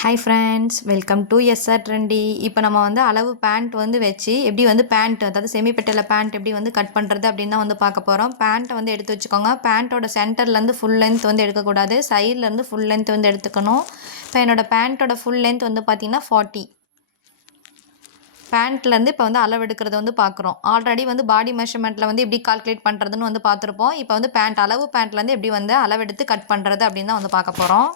Hi friends, welcome to SR Trendy. இப்போ நம்ம அளவு பேண்ட் வச்சு எப்படி பேண்ட், அதாவது செமிப்பெட்டில் பேண்ட் எப்படி கட் பண்ணுறது அப்படின்னு தான் பார்க்க போகிறோம். பேண்ட்டை எடுத்து வச்சுக்கோங்க. பேண்ட்டோட சென்டர்லேருந்து ஃபுல் லென்த் எடுக்கக்கூடாது, சைட்லேருந்து ஃபுல் லென்த் எடுத்துக்கணும். இப்போ என்னோடய பேண்ட்டோட ஃபுல் லென்த் பார்த்திங்கன்னா 40. பேண்ட்லேருந்து இப்போ அளவு எடுக்கிறது பார்க்குறோம். ஆல்ரெடி பாடி மெஷர்மெண்ட்டில் எப்படி கால்குலேட் பண்ணுறதுன்னு பார்த்துருப்போம். இப்போ பேண்ட் அளவு பேண்ட்லேருந்து எப்படி அளவு எடுத்து கட் பண்ணுறது அப்படின்னு தான் பார்க்க போகிறோம்.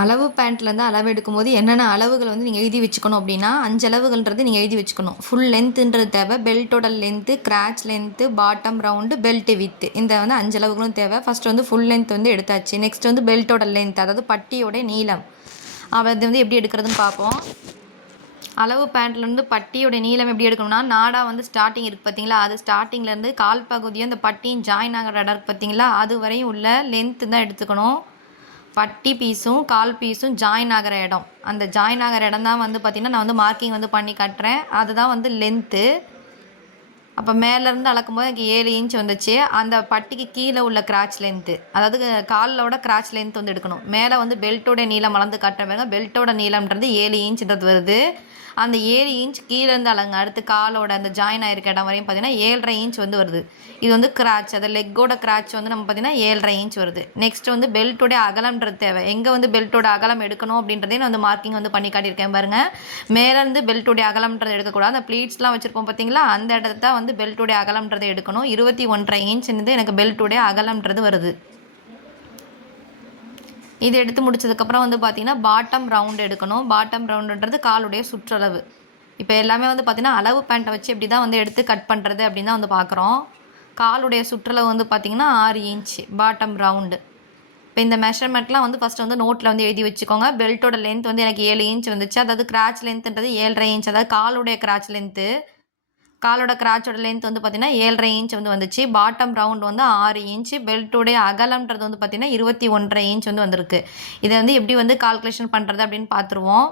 அளவு பேண்ட்லேருந்து அளவு எடுக்கும்போது என்னென்ன அளவுகள் நீங்கள் எழுதி வச்சுக்கணும் அப்படின்னா 5 அளவுகள்ன்றது நீங்கள் எழுதி வச்சுக்கணும். ஃபுல் லென்த்துன்றது தேவை, பெல்ட்டோட length, crotch length, bottom round, belt width, இந்த 5 அளவுகளும் தேவை. ஃபஸ்ட்டு ஃபுல் லென்த் எடுத்தாச்சு. நெக்ஸ்ட் பெல்ட்டோட லென்த், அதாவது பட்டியோட நீளம், அது எப்படி எடுக்கிறதுன்னு பார்ப்போம். அளவு பேண்ட்லேருந்து பட்டியோட நீளம் எப்படி எடுக்கணும்னா, நாடா ஸ்டார்டிங் இருக்குது பார்த்தீங்களா, அது ஸ்டார்டிங்லேருந்து கால் பகுதியும் இந்த பட்டியும் ஜாயின் ஆகிற இடம் இருக்குது பார்த்தீங்களா, அது வரையும் உள்ள லென்த்து தான் எடுத்துக்கணும். பட்டி பீஸும் கால் பீஸும் ஜாயின் ஆகிற இடம், அந்த ஜாயின் ஆகிற இடம் தான் பார்த்திங்கன்னா நான் மார்க்கிங் பண்ணி காட்டுறேன். அதுதான் லென்த்து. அப்போ மேலேருந்து அளக்கும்போது எனக்கு 7 இன்ச் வந்துச்சு. அந்த பட்டிக்கு கீழே உள்ள கிராச் லென்த்து, அதாவது காலோட கிராச் லென்த் எடுக்கணும். மேலே பெல்ட்டோட நீளம் அளந்து காட்டுறவங்க, பெல்ட்டோட நீளம்ன்றது 7 இன்ச்ன்றது வருது. அந்த 7 இன்ச் கீழேருந்து அளங்க. அடுத்து காலோட அந்த ஜாயின் ஆகிருக்க இடம் வரையும் பார்த்திங்கன்னா 7.5 இன்ச் வருது. இது கிராச், அது லெக்கோட கிராச் நம்ம பார்த்திங்கன்னா 7.5 இன்ச் வருது. நெக்ஸ்ட் பெல்ட்டோட அகலம்ன்றது தேவை. எங்கே பெல்ட்டோட அகலம் எடுக்கணும் அப்படின்றதே நான் மார்க்கிங் பண்ணி காட்டியிருக்கேன் பாருங்கள். மேலேருந்து பெல்ட்டோடைய அகலம்ன்றது எடுக்கக்கூடாது. அந்த ப்ளீட்ஸ்லாம் வச்சுருப்போம் பார்த்தீங்களா, அந்த இடத்த தான் பெல்ட்டோடைய அகலம்ன்றதை எடுக்கணும். 21.5 இன்ச் எனக்கு பெல்ட்டோடைய அகலம்ன்றது வருது. இது எடுத்து முடிச்சதுக்கப்புறம் பார்த்திங்கன்னா பாட்டம் ரவுண்டு எடுக்கணும். பாட்டம் ரவுண்டுன்றது காலுடைய சுற்றளவு. இப்போ எல்லாமே பார்த்திங்கன்னா அளவு பேண்ட்டை வச்சு எப்படி தான் எடுத்து கட் பண்ணுறது அப்படின்னு தான் பார்க்குறோம். காலுடைய சுற்றளவு பார்த்திங்கன்னா 6 இன்ச் பாட்டம் ரவுண்டு. இப்போ இந்த மெஷர்மெண்ட்லாம் ஃபஸ்ட்டு நோட்டில் எழுதி வச்சுக்கோங்க. பெல்ட்டோட லென்த் எனக்கு 7 இன்ச் வந்துச்சு. அதாவது கிராச் லென்த்துன்றது 7.5 இன்ச், அதாவது காலுடைய கிராச் லென்த்து. காலோட கிராச்சோட லென்த் பார்த்திங்கன்னா 7.5 இன்ச் வந்துச்சு. Bottom round 6 inch. பெல்ட்டோடைய அகலம்ன்றது பார்த்திங்கன்னா 21.5 இன்ச் வந்திருக்கு. இதை எப்படி கால்குலேஷன் பண்ணுறது அப்படின்னு பார்த்துருவோம்.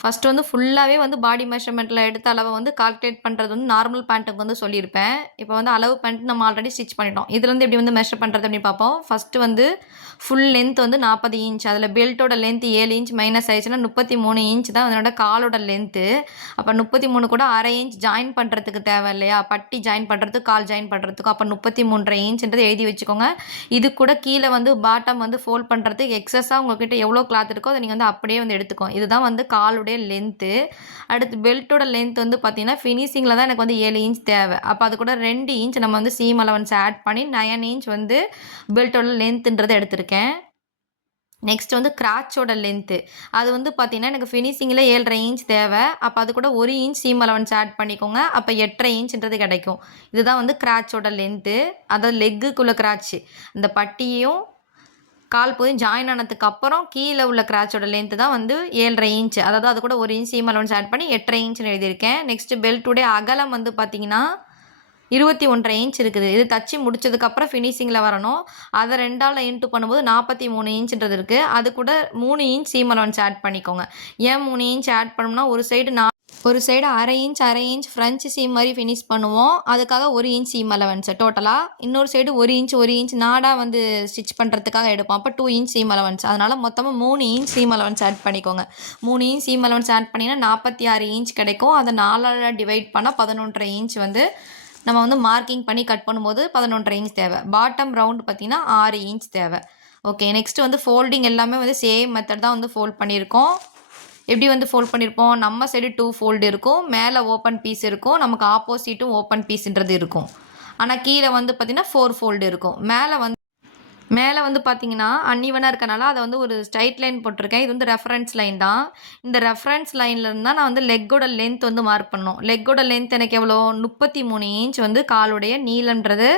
ஃபஸ்ட்டு ஃபுல்லாகவே பாடி மெஷர்மெண்ட்டில் எடுத்த அளவை கால்குலேட் பண்ணுறது நார்மல் பேண்ட்டுக்கு சொல்லியிருப்பேன். இப்போ அளவு பேண்ட் நம்ம ஆல்ரெடி ஸ்டிச் பண்ணிட்டோம். இதுலேருந்து எப்படி மெஷர் பண்ணுறது அப்படின்னு பார்ப்போம். First full length 40 inch. அதில் பெல்ட்டோட லென்த் 7 இன்ச் மைனஸ் ஆயிடுச்சுன்னா 33 இன்ச் தான் அதனோட காலோட லென்த்து. அப்போ 33 கூட அரை இன்ச் ஜாயின் பண்ணுறதுக்கு தேவை இல்லையா, பட்டி ஜாயின் பண்ணுறதுக்கு கால் ஜாயின் பண்ணுறதுக்கும். அப்போ 33.5 இன்ச்ன்றது எழுதி வச்சுக்கோங்க. இது கூட கீழே பாட்டம் ஃபோல்ட் பண்ணுறதுக்கு எக்ஸஸாக உங்கள்கிட்ட எவ்வளோ கிளாத் இருக்கோ அதை நீங்கள் அப்படியே எடுத்துக்கோங்க. இதுதான் காலுடைய லென்த்து. அடுத்து பெல்ட்டோட லென்த் பார்த்திங்கன்னா ஃபினிஷிங்கில் தான் எனக்கு 7 இன்ச் தேவை. அப்போ அது கூட 2 இன்ச் நம்ம சீம் அலவன்ஸ் ஆட் பண்ணி 9 இன்ச் பெல்ட்டோட லென்த்துன்றதை எடுத்திருக்கேன். நெக்ஸ்ட் கிராச்சோட லென்த்து, அது பார்த்திங்கன்னா எனக்கு ஃபினிஷிங்கில் 7.5 இன்ச் தேவை. அப்போ அது கூட 1 இன்ச் சீம் அலவன்ஸ் ஆட் பண்ணிக்கோங்க. அப்போ 8.5 இன்ச்ன்றது கிடைக்கும். இதுதான் கிராச்சோட லென்த்து, அதாவது லெக்குக்குள்ளே கிராச்சு. இந்த பட்டியும் கால் போய் ஜாயின் ஆனதுக்கு அப்புறம் கீழே உள்ள கிராச்சோட லென்த்து தான் 7.5 இன்ச். அதாவது அது கூட 1 இன்ச் சீம் அலவன்ஸ் ஆட் பண்ணி 8.5 இன்ச்னு எழுதியிருக்கேன். நெக்ஸ்ட்டு பெல்ட்டுடைய அகலம் பார்த்திங்கன்னா 21.5 இன்ச் இருக்குது. இது தச்சு முடிச்சதுக்கப்புறம் ஃபினிஷிங்கில் வரணும். அதை 2ஆல் இன்ட்டு பண்ணும்போது 43 இன்ச்ன்றது இருக்குது. அது கூட 3 இன்ச் சீம் அலவன்ஸ் ஆட் பண்ணிக்கோங்க. ஏன் 3 இன்ச் ஆட் பண்ணோம்னா, ஒரு சைடு அரை இன்ச் ஃப்ரெஞ்சு சீம் மாதிரி ஃபினிஷ் பண்ணுவோம். அதுக்காக 1 இன்ச் சீம் அலவன்ஸ் டோட்டலாக. இன்னொரு சைடு 1 இன்ச் நாடா ஸ்டிச் பண்ணுறதுக்காக எடுப்போம். அப்போ 2 இன்ச் சீம் அலவன்ஸ். அதனால் மொத்தமாக 3 இன்ச் சீம் அலவன்ஸ் ஆட் பண்ணிக்கோங்க. 3 இன்ச் சீம் அலவன்ஸ் ஆட் பண்ணிங்கன்னா 46 இன்ச் கிடைக்கும். அதை 4ஆல் டிவைட் பண்ணால் 11.5 இன்ச் நம்ம மார்க்கிங் பண்ணி கட் பண்ணும்போது 11.5 இன்ச் தேவை. பாட்டம் ரவுண்ட் பார்த்திங்கன்னா 6 இன்ச் தேவை. ஓகே, நெக்ஸ்ட்டு ஃபோல்டிங் எல்லாமே சேம் மெத்தட் தான் ஃபோல்ட் பண்ணியிருக்கோம். எப்படி ஃபோல்ட் பண்ணியிருப்போம், நம்ம சைடு 2 ஃபோல்டு இருக்கும், மேலே ஓப்பன் பீஸ் இருக்கும், நமக்கு ஆப்போசிட்டும் ஓப்பன் பீஸ்ன்றது இருக்கும். ஆனால் கீழே பார்த்திங்கன்னா 4 ஃபோல்டு இருக்கும். மேலே பார்த்திங்கன்னா அன்இவனாக இருக்கனால அதை ஒரு ஸ்ட்ரைட் லைன் போட்டிருக்கேன். இது ரெஃபரன்ஸ் லைன் தான். இந்த ரெஃபரன்ஸ் லைனில் இருந்தால் நான் லெக்கோட லென்த் மார்க் பண்ணணும். லெக்கோட லென்த் எனக்கு எவ்வளோ, 33 இன்ச் காலுடைய நீளம்ன்றது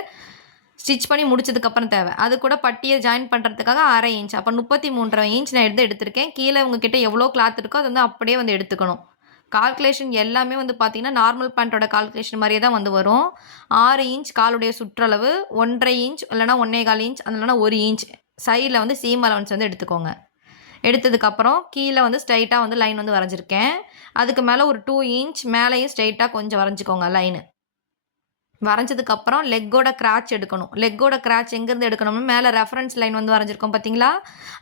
ஸ்டிச் பண்ணி முடிச்சதுக்கப்புறம் தேவை. அது கூட பட்டியை ஜாயின் பண்ணுறதுக்காக அரை இன்ச். அப்போ 33.5 இன்ச் நான் எடுத்திருக்கேன். கீழே உங்ககிட்ட எவ்வளோ கிளாத் இருக்கோ அது அப்படியே எடுத்துக்கணும். கால்குலேஷன் எல்லாமே பார்த்திங்கன்னா நார்மல் பேண்ட்டோட கால்குலேஷன் மாதிரியே தான் வரும். 6 இன்ச் காலுடைய சுற்றளவு, 1.5 இன்ச் இல்லைனா 1.25 இன்ச், இல்லைனா 1 இன்ச் சைடில் சீம் அலவன்ஸ் எடுத்துக்கோங்க. எடுத்ததுக்கப்புறம் கீழே ஸ்ட்ரைட்டாக லைன் வரைஞ்சிருக்கேன். அதுக்கு மேலே ஒரு 2 இன்ச் மேலேயும் ஸ்ட்ரைட்டாக கொஞ்சம் வரைஞ்சிக்கோங்க லைனு. வரைஞ்சதுக்கப்புறம் லெக்கோட கிராச் எடுக்கணும். லெக்கோட கிராச் எங்கேருந்து எடுக்கணும்னு மேலே ரெஃபரன்ஸ் லைன் வந்து வரைஞ்சிருக்கோம் பார்த்தீங்களா?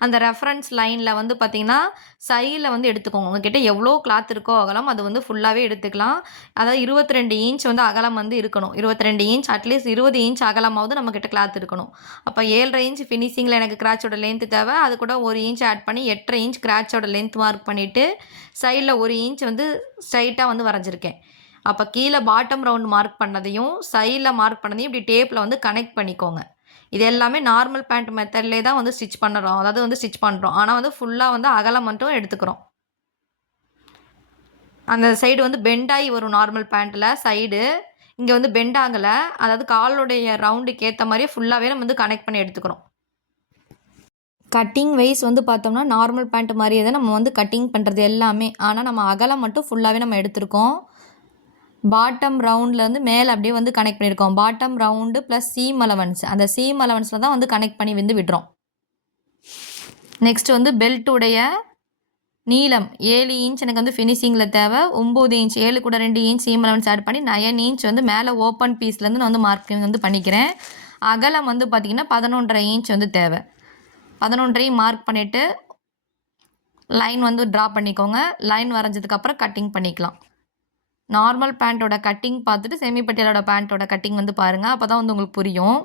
அந்த ரெஃபரன்ஸ் லைனில் வந்து பார்த்தீங்கன்னா சைடில் வந்து எடுத்துக்கோங்க. உங்ககிட்ட எவ்வளோ கிளாத் இருக்கோ அகலம் அது வந்து ஃபுல்லாகவே எடுத்துக்கலாம். அதாவது 22 இன்ச் வந்து அகலம் வந்து இருக்கணும். 22 இன்ச் அட்லீஸ்ட் 20 இன்ச் அகலமாவது நம்மக்கிட்ட கிளாத் இருக்கணும். அப்போ 7.5 இன்ச் ஃபினிஷிங்கில் எனக்கு கிராச்சோட லென்த்து தேவை. அது கூட 1 இன்ச் ஆட் பண்ணி 8.5 இன்ச் கிராச்சோட லென்த் மார்க் பண்ணிவிட்டு சைடில் 1 இன்ச் வந்து ஸ்ட்ரைட்டாக வந்து வரைஞ்சிருக்கேன். அப்போ கீழே பாட்டம் ரவுண்ட் மார்க் பண்ணதையும் சைடில் மார்க் பண்ணதையும் இப்படி டேப்பில் வந்து கனெக்ட் பண்ணிக்கோங்க. இது எல்லாமே நார்மல் பேண்ட் மெத்தட்லேயே தான் வந்து ஸ்டிச் பண்ணுறோம். அதாவது வந்து ஸ்டிச் பண்ணுறோம். ஆனால் வந்து ஃபுல்லாக வந்து அகலம் மட்டும் எடுத்துக்கிறோம். அந்த சைடு வந்து பெண்டாகி வரும் நார்மல் பேண்ட்டில் சைடு. இங்கே வந்து பெண்ட் ஆகலை. அதாவது காலுடைய ரவுண்டுக்கு ஏற்ற மாதிரியே ஃபுல்லாகவே நம்ம வந்து கனெக்ட் பண்ணி எடுத்துக்கிறோம். கட்டிங் வைஸ் வந்து பார்த்தோம்னா நார்மல் பேண்ட் மாதிரியே தான் நம்ம வந்து கட்டிங் பண்ணுறது எல்லாமே. ஆனால் நம்ம அகலம் மட்டும் ஃபுல்லாகவே நம்ம எடுத்திருக்கோம். பாட்டம் ரவுண்ட்லேருந்து மேலே அப்படியே வந்து கனெக்ட் பண்ணியிருக்கோம். Bottom round plus seam allowance. அந்த சீம் அலவன்ஸில் தான் வந்து கனெக்ட் பண்ணி வந்து விடுறோம். நெக்ஸ்ட் வந்து பெல்ட்டுடைய நீளம் 7 இன்ச் எனக்கு வந்து ஃபினிஷிங்கில் தேவை. 9 இன்ச் 7 கூட 2 இன்ச் சீம் அலவன்ஸ் ஆட் பண்ணி 9 இன்ச் வந்து மேலே ஓப்பன் பீஸ்லேருந்து நான் வந்து மார்க்கிங் வந்து பண்ணிக்கிறேன். அகலம் வந்து பார்த்திங்கன்னா 11.5 இன்ச் வந்து தேவை. 11.5 மார்க் பண்ணிவிட்டு லைன் வந்து ட்ரா பண்ணிக்கோங்க. லைன் வரைஞ்சதுக்கப்புறம் கட்டிங் பண்ணிக்கலாம். நார்மல் பேண்ட்டோட கட்டிங் பார்த்துட்டு செமி பட்டியாலோட பேண்ட்டோட கட்டிங் வந்து பாருங்கள். அப்போ தான் வந்து உங்களுக்கு புரியும்.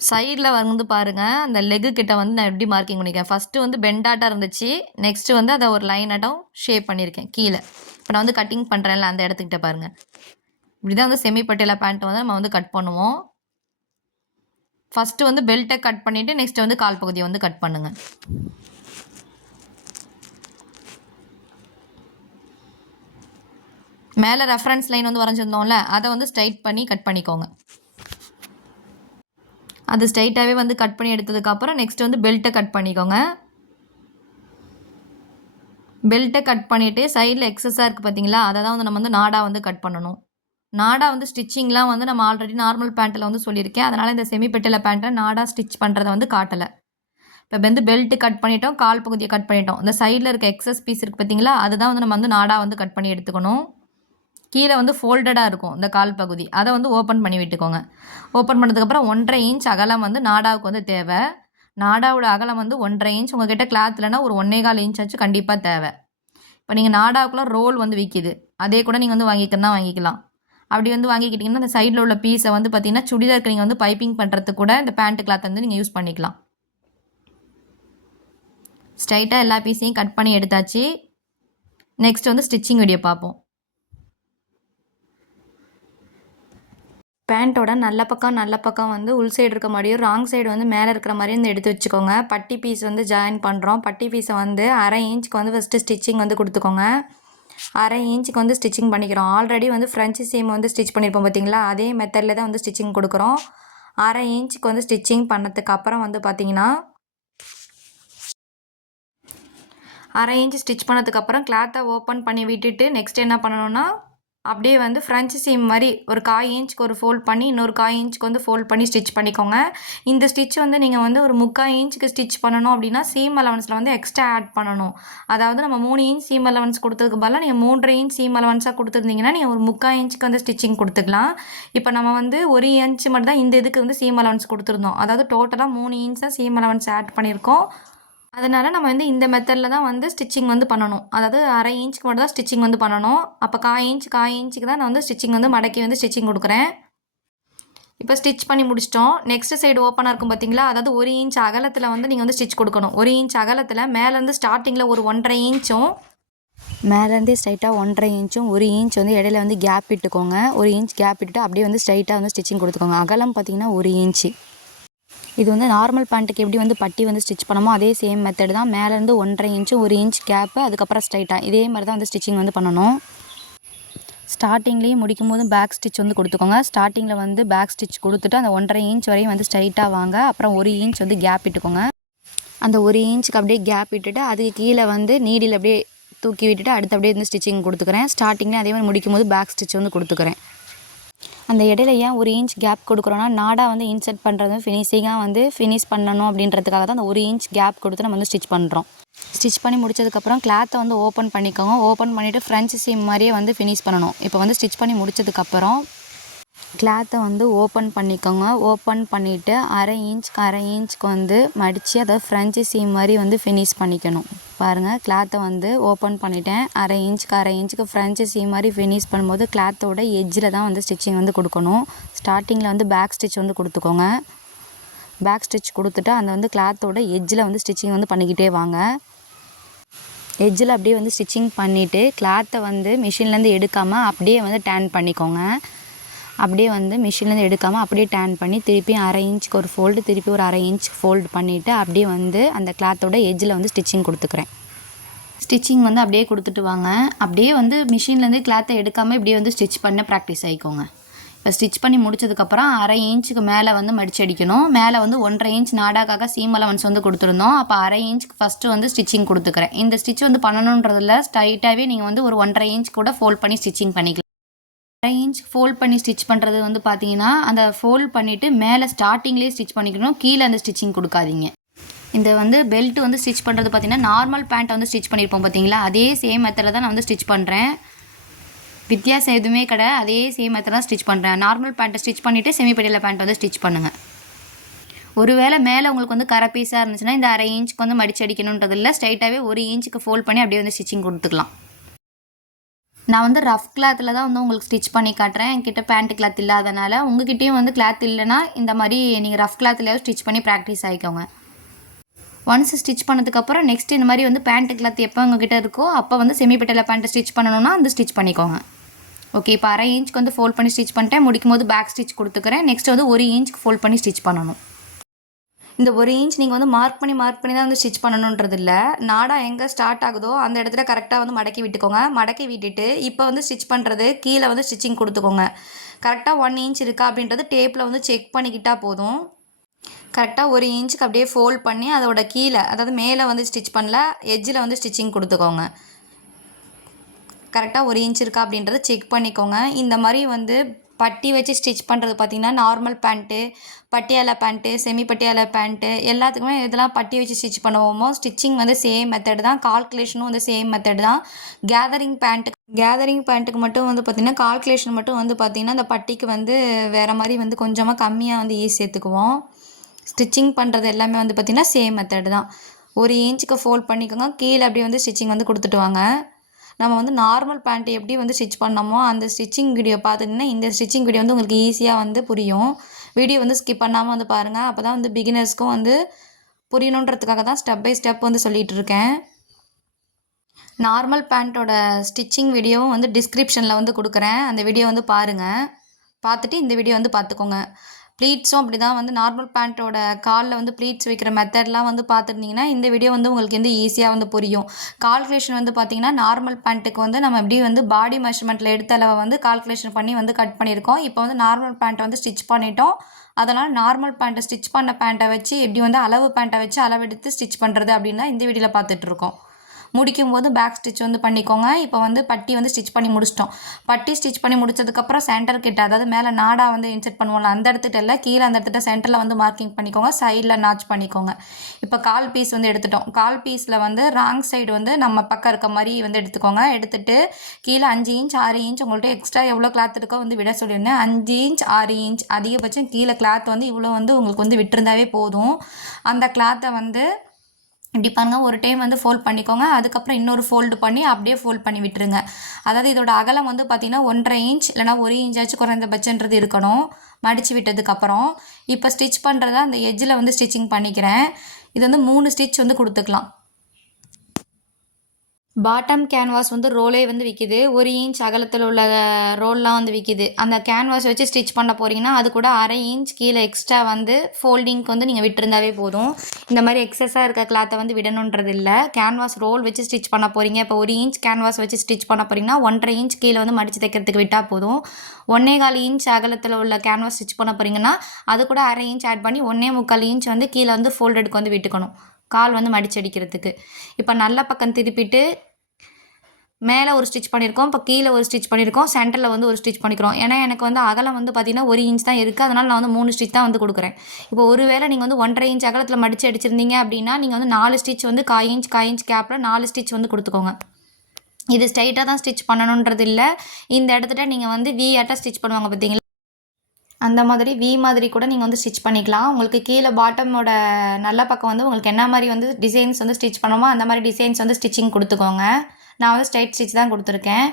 சைடில் வந்து பாருங்கள், அந்த லெக்கு கிட்ட வந்து நான் எப்படி மார்க்கிங் பண்ணியிருக்கேன். ஃபஸ்ட்டு வந்து பெண்டாட்டாக இருந்துச்சு. நெக்ஸ்ட்டு வந்து அதை ஒரு லைன் ஆட்டம் ஷேப் பண்ணியிருக்கேன் கீழே. இப்போ நான் வந்து கட்டிங் பண்ணுறேன்ல அந்த இடத்துக்கிட்ட பாருங்கள். இப்படி தான் வந்து செமி பட்டியாலா பேண்ட்டை வந்து நம்ம வந்து கட் பண்ணுவோம். ஃபஸ்ட்டு வந்து பெல்ட்டை கட் பண்ணிவிட்டு நெக்ஸ்ட்டு வந்து கால் பகுதியை வந்து கட் பண்ணுங்கள். மேலே ரெஃபரன்ஸ் லைன் வந்து வரைஞ்சிருந்தோம்ல அதை வந்து ஸ்ட்ரைட் பண்ணி கட் பண்ணிக்கோங்க. அது ஸ்ட்ரைட்டாகவே வந்து கட் பண்ணி எடுத்ததுக்கப்புறம் நெக்ஸ்ட் வந்து பெல்ட்டை கட் பண்ணிக்கோங்க. பெல்ட்டை கட் பண்ணிவிட்டு சைடில் எக்ஸஸாக இருக்குது பார்த்தீங்களா, அதை தான் வந்து நம்ம வந்து நாடா வந்து கட் பண்ணணும். நாடா வந்து ஸ்டிச்சிங்லாம் வந்து நம்ம ஆல்ரெடி நார்மல் பேண்ட்டில் வந்து சொல்லியிருக்கேன். அதனால் இந்த செமி பெட்டியில் பேண்ட்டை நாடா ஸ்டிச் பண்ணுறதை வந்து காட்டலை. இப்போ வந்து பெல்ட்டு கட் பண்ணிட்டோம், கால் பகுதியை கட் பண்ணிட்டோம். இந்த சைடில் இருக்க எக்ஸஸ் பீஸ் இருக்குது பார்த்தீங்களா, அதுதான் வந்து நம்ம வந்து நாடா வந்து கட் பண்ணி எடுத்துக்கணும். கீழே வந்து ஃபோல்டடாக இருக்கும் இந்த கால் பகுதி, அதை வந்து ஓப்பன் பண்ணி விட்டுக்கோங்க. ஓப்பன் பண்ணதுக்கப்புறம் 1.5 இன்ச் அகலம் வந்து நாடாவுக்கு வந்து தேவை. நாடாவோட அகலம் வந்து 1.5 இன்ச். உங்கள்கிட்ட கிளாத் இல்லைன்னா ஒரு 1.25 இன்ச் ஆச்சு கண்டிப்பாக தேவை. இப்போ நீங்கள் நாடாவுக்குள்ள ரோல் வந்து விற்கிது, அதே கூட நீங்கள் வந்து வாங்கிக்கிறனா வாங்கிக்கலாம். அப்படி வந்து வாங்கிக்கிட்டிங்கன்னா அந்த சைடில் உள்ள பீஸை வந்து பார்த்திங்கன்னா சுடிதாருக்கு நீங்கள் வந்து பைப்பிங் பண்ணுறதுக்கு கூட இந்த பேண்ட் கிளாத் வந்து நீங்கள் யூஸ் பண்ணிக்கலாம். ஸ்ட்ரைட்டாக எல்லா பீஸையும் கட் பண்ணி எடுத்தாச்சு. நெக்ஸ்ட் வந்து ஸ்டிச்சிங் வீடியோ பார்ப்போம். பேண்ட்டோட நல்ல பக்கம் வந்து உள் சைடு இருக்க மாதிரியும் ராங் சைடு வந்து மேலே இருக்கிற மாதிரியும் வந்து எடுத்து வச்சுக்கோங்க. பட்டி பீஸ் வந்து ஜாயின் பண்ணுறோம். பட்டி பீஸை வந்து 1/2 இன்ச்சுக்கு வந்து ஃபஸ்ட்டு ஸ்டிச்சிங் வந்து கொடுத்துக்கோங்க. 1/2 இன்ச்சுக்கு வந்து ஸ்டிச்சிங் பண்ணிக்கிறோம். ஆல்ரெடி வந்து ஃப்ரெஞ்சு சீம் வந்து ஸ்டிச் பண்ணியிருப்போம் பார்த்தீங்களா, அதே மெத்தடில் தான் வந்து ஸ்டிச்சிங் கொடுக்குறோம். 1/2 இன்ச்சுக்கு வந்து ஸ்டிச்சிங் பண்ணதுக்கு அப்புறம் வந்து பார்த்திங்கன்னா 1/2 இன்ச் ஸ்டிச் பண்ணதுக்கப்புறம் கிளாத்தை ஓப்பன் பண்ணி விட்டுட்டு நெக்ஸ்ட் என்ன பண்ணணும்னா அப்படியே வந்து ஃப்ரெஞ்சு சீம் மாதிரி ஒரு 1/4 இன்ச்சுக்கு ஒரு ஃபோல்ட் பண்ணி இன்னொரு 1/4 இன்ச்சுக்கு வந்து ஃபோல்ட் பண்ணி ஸ்டிச் பண்ணிக்கோங்க. இந்த ஸ்டிச் வந்து நீங்கள் வந்து ஒரு 3/4 இன்ச்சுக்கு ஸ்டிச் பண்ணணும் அப்படின்னா சீம் அலவன்ஸில் வந்து எக்ஸ்ட்ரா ஆட் பண்ணணும். அதாவது நம்ம 3 இன்ச் சீம் அலவன்ஸ் கொடுத்ததுக்கு பதிலாக நீங்கள் 3.5 இன்ச் சீம் அலவன்ஸாக கொடுத்துருந்தீங்கன்னா நீங்கள் ஒரு 3/4 இன்ச்சுக்கு வந்து ஸ்டிச்சிங் கொடுத்துக்கலாம். இப்போ நம்ம வந்து 1 இன்ச் மட்டும் தான் இந்த இதுக்கு வந்து சீம் அலவன்ஸ் கொடுத்துருந்தோம். அதாவது டோட்டலாக 3 இன்ச் தான் சீம் அலவன்ஸ் ஆட் பண்ணியிருக்கோம். அதனால் நம்ம வந்து இந்த மெத்தடில் தான் வந்து ஸ்டிச்சிங் வந்து பண்ணணும். அதாவது 1/2 இன்ச்சுக்கு மட்டும் தான் ஸ்டிச்சிங் வந்து பண்ணணும். அப்போ 1/4 இன்ச்சுக்கு தான் நான் வந்து ஸ்டிச்சிங் வந்து மடக்கி வந்து ஸ்டிச்சிங் கொடுக்குறேன். இப்போ ஸ்டிச் பண்ணி முடிச்சிட்டோம். நெக்ஸ்ட் சைடு ஓப்பனாக இருக்கும் பார்த்தீங்களா, அதாவது 1 இன்ச் அகலத்தில் வந்து நீங்கள் வந்து ஸ்டிச் கொடுக்கணும். 1 இன்ச் அகலத்தில் மேலேருந்து ஸ்டார்டிங்கில் ஒரு 1.5 இன்ச்சும் மேலேருந்தே ஸ்ட்ரைட்டாக 1.5 இன்ச்சும் 1 இன்ச் வந்து இடையில வந்து கேப் விட்டுக்கோங்க. 1 இன்ச் கேப் விட்டுட்டு அப்படியே வந்து ஸ்ட்ரைட்டாக வந்து ஸ்டிச்சிங் கொடுத்துக்கோங்க. அகலம் பார்த்தீங்கன்னா 1 இன்ச்சு. இது வந்து நார்மல் பேண்ட்டுக்கு எப்படி வந்து பட்டி வந்து ஸ்டிச் பண்ணமோ அதே சேம் மெத்தட் தான். மேலேருந்து 1.5 இன்ச்சு 1 இன்ச் கேப்பு, அதுக்கப்புறம் ஸ்ட்ரைட்டாக இதே மாதிரி தான் வந்து ஸ்டிச்சிங் வந்து பண்ணணும். ஸ்டார்டிங்லேயும் முடிக்கும் போது பேக் ஸ்டிச் வந்து கொடுத்துக்கோங்க. ஸ்டார்டிங்கில் வந்து பேக் ஸ்டிச் கொடுத்துட்டு அந்த 1.5 இன்ச் வரையும் வந்து ஸ்ட்ரைட்டாக வாங்க. அப்புறம் 1 இன்ச் வந்து கேப் விட்டுக்கோங்க. அந்த 1 இன்ச்சுக்கு அப்படியே கேப் விட்டுட்டு அதுக்கு கீழே வந்து நீடில் அப்படியே தூக்கி விட்டுட்டு அடுத்து அப்படியே வந்து ஸ்டிச்சிங் கொடுத்துக்கிறேன். ஸ்டார்டிங்லேயே அதே மாதிரி முடிக்கும் போது பேக் ஸ்டிச் வந்து கொடுத்துக்கிறேன். அந்த இடையில ஏன் 1 இன்ச் கேப் கொடுக்குறோன்னா நாடா வந்து இன்சர்ட் பண்ணுறது ஃபினிஷிங்காக வந்து ஃபினிஷ் பண்ணணும் அப்படின்றதுக்காக தான் அந்த 1 இன்ச் கேப் கொடுத்து நம்ம வந்து ஸ்டிச் பண்ணுறோம். ஸ்டிச் பண்ணி முடிச்சதுக்கப்புறம் கிளாத்தை வந்து ஓப்பன் பண்ணிக்கோங்க. ஓப்பன் பண்ணிவிட்டு ஃப்ரண்ட் சீம் மாதிரியே வந்து ஃபினிஷ் பண்ணணும். இப்போ வந்து ஸ்டிச் பண்ணி முடிச்சதுக்கப்புறம் கிளாத்தை வந்து ஓப்பன் பண்ணிக்கோங்க. ஓப்பன் பண்ணிவிட்டு அரை இன்ச்சுக்கு வந்து மடித்து அதை ஃப்ரண்ட் சீம் மாதிரி வந்து ஃபினிஷ் பண்ணிக்கணும். பாருங்கள், கிளாத்தை வந்து ஓப்பன் பண்ணிட்டேன். அரை இன்ச்சுக்கு ஃப்ரண்ட் சீம் மாதிரி ஃபினிஷ் பண்ணும்போது கிளாத்தோட எட்ஜில் தான் வந்து ஸ்டிச்சிங் வந்து கொடுக்கணும். ஸ்டார்டிங்கில் வந்து பேக் ஸ்டிச் வந்து கொடுத்துக்கோங்க. பேக் ஸ்டிச் கொடுத்துட்டு அந்த வந்து கிளாத்தோட எட்ஜில் வந்து ஸ்டிச்சிங் வந்து பண்ணிக்கிட்டே வாங்க. எட்ஜில் அப்படியே வந்து ஸ்டிச்சிங் பண்ணிவிட்டு கிளாத்தை வந்து மிஷின்லேருந்து எடுக்காமல் அப்படியே வந்து டேன் பண்ணிக்கோங்க. அப்படியே வந்து மிஷின்லேருந்து எடுக்காமல் அப்படியே டேன் பண்ணி திருப்பி அரை இன்ச்சுக்கு ஒரு ஃபோல்டு, திருப்பி ஒரு அரை இன்ச் ஃபோல்டு பண்ணிவிட்டு அப்படியே வந்து அந்த கிளாத்தோட எட்ஜில் வந்து ஸ்டிச்சிங் கொடுத்துக்கிறேன். ஸ்டிச்சிங் வந்து அப்படியே கொடுத்துட்டு வாங்க. அப்படியே வந்து மிஷின்லேருந்து கிளாத்தை எடுக்காமல் இப்படியே வந்து ஸ்டிச் பண்ண ப்ராக்டிஸ் ஆகிக்கோங்க. இப்போ ஸ்டிச் பண்ணி முடிச்சதுக்கப்புறம் அரை இன்ச்சுக்கு மேலே வந்து மடிச்சு அடிக்கணும். மேலே வந்து 1.5 இன்ச் நாடாக்காக சீம் அலவன்ஸ் வந்து கொடுத்துருந்தோம். அப்போ அரை இன்ச்சுக்கு ஃபஸ்ட்டு வந்து ஸ்டிச்சிங் கொடுத்துக்கிறேன். இந்த ஸ்டிச் வந்து பண்ணணுன்றதில் ஸ்ட்ரைட்டாகவே நீங்கள் வந்து ஒரு 1.5 இன்ச் கூட ஃபோல்ட் பண்ணி ஸ்டிச்சிங் பண்ணிக்கலாம். 1.5 இன்ச் ஃபோல்ட் பண்ணி ஸ்டிச் பண்ணுறது வந்து பார்த்தீங்கன்னா அந்த ஃபோல்ட் பண்ணிவிட்டு மேலே ஸ்டார்டிங்லேயே ஸ்டிச் பண்ணிக்கணும். கீழே அந்த ஸ்டிச்சிங் கொடுக்காதீங்க. இந்த வந்து பெல்ட் வந்து ஸ்டிச் பண்ணுறது பார்த்தீங்கன்னா நார்மல் பேண்ட்டை வந்து ஸ்டிச் பண்ணியிருப்போம் பார்த்தீங்களா, அதே சேம் மெத்தடில் தான் நான் வந்து ஸ்டிச் பண்ணுறேன். வித்தியாசம் எதுவுமே கிடையாது. அதே சேம் மெத்தட் தான் ஸ்டிச் பண்ணுறேன். நார்மல் பேண்ட்டை ஸ்டிச் பண்ணிவிட்டு செமிபட்டியாலா பேண்ட் வந்து ஸ்டிச் பண்ணுங்கள். ஒருவேளை மேலே உங்களுக்கு வந்து கரை பீஸாக இருந்துச்சுன்னா இந்த அரை இன்ச்சுக்கு வந்து மடிச்சு அடிக்கணுன்றதில்ல, ஸ்ட்ரைட்டாகவே 1 இன்ச்சுக்கு ஃபோல்ட் பண்ணி அப்படியே வந்து ஸ்டிச்சிங் கொடுத்துக்கலாம். நான் வந்து ரஃப் கிளாத்தில் தான் வந்து உங்களுக்கு ஸ்டிச் பண்ணி காட்டுறேன். என்கிட்ட பேண்ட் கிளாத் இல்லாதனால. உங்ககிட்டயும் வந்து கிளாத் இல்லைன்னா இந்த மாதிரி நீங்கள் ரஃப் கிளாத்லேயே ஸ்டிச் பண்ணி ப்ராக்டிஸ் ஆகிக்கோங்க. ஒன்ஸ் ஸ்டிச் பண்ணதுக்கப்புறம் நெக்ஸ்ட் இந்த மாதிரி வந்து பேண்ட் கிளாத் எப்போ உங்ககிட்ட இருக்கோ அப்போ வந்து செமிபட்டியாலா பேண்ட்டை ஸ்டிச் பண்ணணும்னா அந்த ஸ்டிச் பண்ணிக்கோங்க. ஓகே, இப்போ அரை இன்ச்சுக்கு வந்து ஃபோல்ட் பண்ணி ஸ்டிச் பண்ணிட்டேன். முடிக்கும் போது பேக் ஸ்டிச் கொடுத்துக்கிறேன். நெக்ஸ்ட் வந்து 1 இன்ச்சுக்கு ஃபோல்ட் பண்ணி ஸ்டிச் பண்ணணும். இந்த 1 இன்ச் நீங்கள் வந்து மார்க் பண்ணி தான் வந்து ஸ்டிச் பண்ணணுன்றது இல்லை. நாடா எங்கே ஸ்டார்ட் ஆகுதோ அந்த இடத்துல கரெக்டாக வந்து மடக்கி விட்டுக்கோங்க. மடக்கி விட்டுட்டு இப்போ வந்து ஸ்டிச் பண்ணுறது கீழே வந்து ஸ்டிச்சிங் கொடுத்துக்கோங்க. கரெக்டாக 1 இன்ச் இருக்கா அப்படின்றது டேப்பில் வந்து செக் பண்ணிக்கிட்டால் போதும். கரெக்டாக 1 இன்ச்சுக்கு அப்படியே ஃபோல்ட் பண்ணி அதோட கீழே, அதாவது மேலே வந்து ஸ்டிச் பண்ணல, எட்ஜில் வந்து ஸ்டிச்சிங் கொடுத்துக்கோங்க. கரெக்டாக 1 இன்ச் இருக்கா அப்படின்றத செக் பண்ணிக்கோங்க. இந்த மாதிரி வந்து பட்டி வச்சு ஸ்டிச் பண்ணுறது பார்த்திங்கன்னா normal pant, Patiala pant, semi Patiala pant எல்லாத்துக்குமே இதெல்லாம் பட்டி வச்சு ஸ்டிச் பண்ணுவோமோ ஸ்டிச்சிங் வந்து சேம் மெத்தட் தான். கால்குலேஷனும் வந்து சேம் மெத்தட் தான். கேதரிங் பேண்ட்டுக்கு மட்டும் வந்து பார்த்திங்கன்னா கால்குலேஷன் மட்டும் வந்து பார்த்திங்கன்னா அந்த பட்டிக்கு வந்து வேறு மாதிரி வந்து கொஞ்சமாக கம்மியாக வந்து ஈஸி சேர்த்துக்குவோம். ஸ்டிச்சிங் பண்ணுறது எல்லாமே வந்து பார்த்திங்கன்னா சேம் மெத்தட் தான். 1 இன்ச்சுக்கு ஃபோல்ட் பண்ணிக்கோங்க. கீழே அப்படியே வந்து ஸ்டிச்சிங் வந்து கொடுத்துட்டு வாங்க. நம்ம வந்து நார்மல் பேண்ட் எப்படி வந்து ஸ்டிச் பண்ணோமோ அந்த ஸ்டிச்சிங் வீடியோ பார்த்துட்டிங்கன்னா இந்த ஸ்டிச்சிங் வீடியோ வந்து உங்களுக்கு ஈஸியாக வந்து புரியும். வீடியோ வந்து ஸ்கிப் பண்ணாமல் வந்து பாருங்கள். அப்போ தான் வந்து பிகினர்ஸ்க்கும் வந்து புரியணுன்றதுக்காக தான் ஸ்டெப் பை ஸ்டெப் வந்து சொல்லிகிட்டு இருக்கேன். நார்மல் பேண்ட்டோட ஸ்டிச்சிங் வீடியோவும் வந்து டிஸ்கிரிப்ஷனில் வந்து கொடுக்குறேன். அந்த வீடியோ வந்து பாருங்கள். பார்த்துட்டு இந்த வீடியோ வந்து பார்த்துக்கோங்க. ப்ளீட்ஸும் அப்படி தான் வந்து நார்மல் பேண்ட்டோட காலில் வந்து ப்ளீட்ஸ் வைக்கிற மெத்தட்லாம் வந்து பார்த்துருந்தீங்கன்னா இந்த வீடியோ வந்து உங்களுக்கு வந்து ஈஸியாக வந்து புரியும். கால்குலேஷன் வந்து பார்த்திங்கன்னா நார்மல் பேண்ட்டுக்கு வந்து நம்ம எப்படி வந்து பாடி மெஷர்மெண்ட்டில் எடுத்த அளவை வந்து கால்குலேஷன் பண்ணி வந்து கட் பண்ணியிருக்கோம். இப்போ வந்து நார்மல் பேண்ட்டை வந்து ஸ்டிச் பண்ணிட்டோம். அதனால் நார்மல் பேண்ட்டை ஸ்டிச் பண்ண பேண்ட்டை வச்சு எப்படி வந்து அளவு பேண்ட்டை வச்சு அளவெடுத்து ஸ்டிச் பண்ணுறது அப்படின்னு இந்த வீடியோவில் பார்த்துட்ருக்கோம். முடிக்கும் போது பேக் ஸ்டிச் வந்து பண்ணிக்கோங்க. இப்போ வந்து பட்டி வந்து ஸ்டிச் பண்ணி முடிச்சிட்டோம். பட்டி ஸ்டிச் பண்ணி முடிச்சதுக்கப்புறம் சென்டர் கிட்ட, அதாவது மேலே நாடா வந்து இன்செர்ட் பண்ணுவோம்ல அந்த இடத்துட்டு இல்லை, கீழே அந்த இடத்துல சென்டரில் வந்து மார்க்கிங் பண்ணிக்கோங்க. சைடில் நாச் பண்ணிக்கோங்க. இப்போ கால் பீஸ் வந்து எடுத்துட்டோம். கால் பீஸில் வந்து ராங் சைடு வந்து நம்ம பக்கம் இருக்க மாதிரி வந்து எடுத்துக்கோங்க. எடுத்துகிட்டு கீழே 5 இன்ச் 6 இன்ச் உங்கள்கிட்ட எக்ஸ்ட்ரா எவ்வளோ கிளாத் இருக்கோ வந்து விட சொல்லியிருந்தேன். 5 இன்ச் 6 இன்ச் அதிகபட்சம் கீழே கிளாத் வந்து இவ்வளோ வந்து உங்களுக்கு வந்து விட்டுருந்தாவே போதும். அந்த கிளாத்தை வந்து இப்படி பாருங்கள், ஒரு டைம் வந்து ஃபோல்ட் பண்ணிக்கோங்க. அதுக்கப்புறம் இன்னொரு ஃபோல்டு பண்ணி அப்படியே ஃபோல்ட் பண்ணி விட்டுருங்க. அதாவது இதோட அகலம் வந்து பார்த்திங்கன்னா 1.5 இன்ச் இல்லைனா 1 இன்ச்சாச்சும் குறைந்தபட்சன்றது இருக்கணும் மடித்து விட்டதுக்கப்புறம். இப்போ ஸ்டிச் பண்ணுறதா அந்த எட்ஜில் வந்து ஸ்டிச்சிங் பண்ணிக்கிறேன். இது வந்து 3 ஸ்டிச் வந்து கொடுத்துக்கலாம். பாட்டம் கேன்வாஸ் வந்து ரோலே வந்து விற்கிது. 1 இன்ச் அகலத்தில் உள்ள ரோல்லாம் வந்து விற்கிது. அந்த கேன்வாஸ் வச்சு ஸ்டிச் பண்ண போகிறீங்கன்னா அது கூட அரை இன்ச் கீழே எக்ஸ்ட்ரா வந்து ஃபோல்டிங்க்கு வந்து நீங்கள் விட்டுருந்தாவே போதும். இந்த மாதிரி எக்ஸஸாக இருக்க கிளாத்தை வந்து விடணுன்றது இல்லை. கேன்வாஸ் ரோல் வச்சு ஸ்டிச் பண்ண போகிறீங்க. இப்போ 1 இன்ச் கேன்வாஸ் வச்சு ஸ்டிச் பண்ண போகிறீங்கன்னா 1.5 இன்ச் கீழே வந்து மடித்து தைக்கிறதுக்கு விட்டால் போதும். 1.25 இன்ச் அகலத்தில் உள்ள கேன்வாஸ் ஸ்டிச் பண்ண போகிறீங்கன்னா அது கூட அரை இன்ச் ஆட் பண்ணி 1.25 இன்ச் வந்து கீழே வந்து ஃபோல்டடுக்கு வந்து விட்டுக்கணும், கால் வந்து மடிச்சு அடிக்கிறதுக்கு. இப்போ நல்ல பக்கம் திருப்பிட்டு மேலே ஒரு ஸ்டிச் பண்ணியிருக்கோம், இப்போ கீழே ஒரு ஸ்டிச் பண்ணியிருக்கோம், சென்டரில் வந்து ஒரு ஸ்டிச் பண்ணிக்கிறோம். ஏன்னா எனக்கு வந்து அகலம் வந்து பார்த்திங்கன்னா 1 இன்ச் தான் இருக்குது, அதனால் நான் வந்து 3 ஸ்டிச் தான் வந்து கொடுக்குறேன். இப்போ ஒரு வேளை நீங்கள் வந்து 1.5 இன்ச் அகலத்தில் மடித்து அடிச்சிருந்தீங்க அப்படின்னா நீங்கள் வந்து 4 ஸ்டிச் வந்து 1/4 இன்ச் கேப்பில் 4 ஸ்டிச் வந்து கொடுத்துக்கோங்க. இது ஸ்ட்ரைட்டாக தான் ஸ்டிச் பண்ணணுன்றது இல்லை. இந்த இடத்துல நீங்கள் வந்து வி ஆட்டாக ஸ்டிச் பண்ணுவாங்க பார்த்தீங்களா, அந்த மாதிரி வி மாதிரி கூட நீங்கள் வந்து ஸ்டிச் பண்ணிக்கலாம். உங்களுக்கு கீழே பாட்டமோட நல்ல பக்கம் வந்து உங்களுக்கு என்ன மாதிரி வந்து டிசைன்ஸ் வந்து ஸ்டிச் பண்ணணுமோ அந்த மாதிரி டிசைன்ஸ் வந்து ஸ்டிச்சிங் கொடுத்துக்கோங்க. நான் வந்து ஸ்ட்ரைட் ஸ்டிச் தான் கொடுத்துருக்கேன்.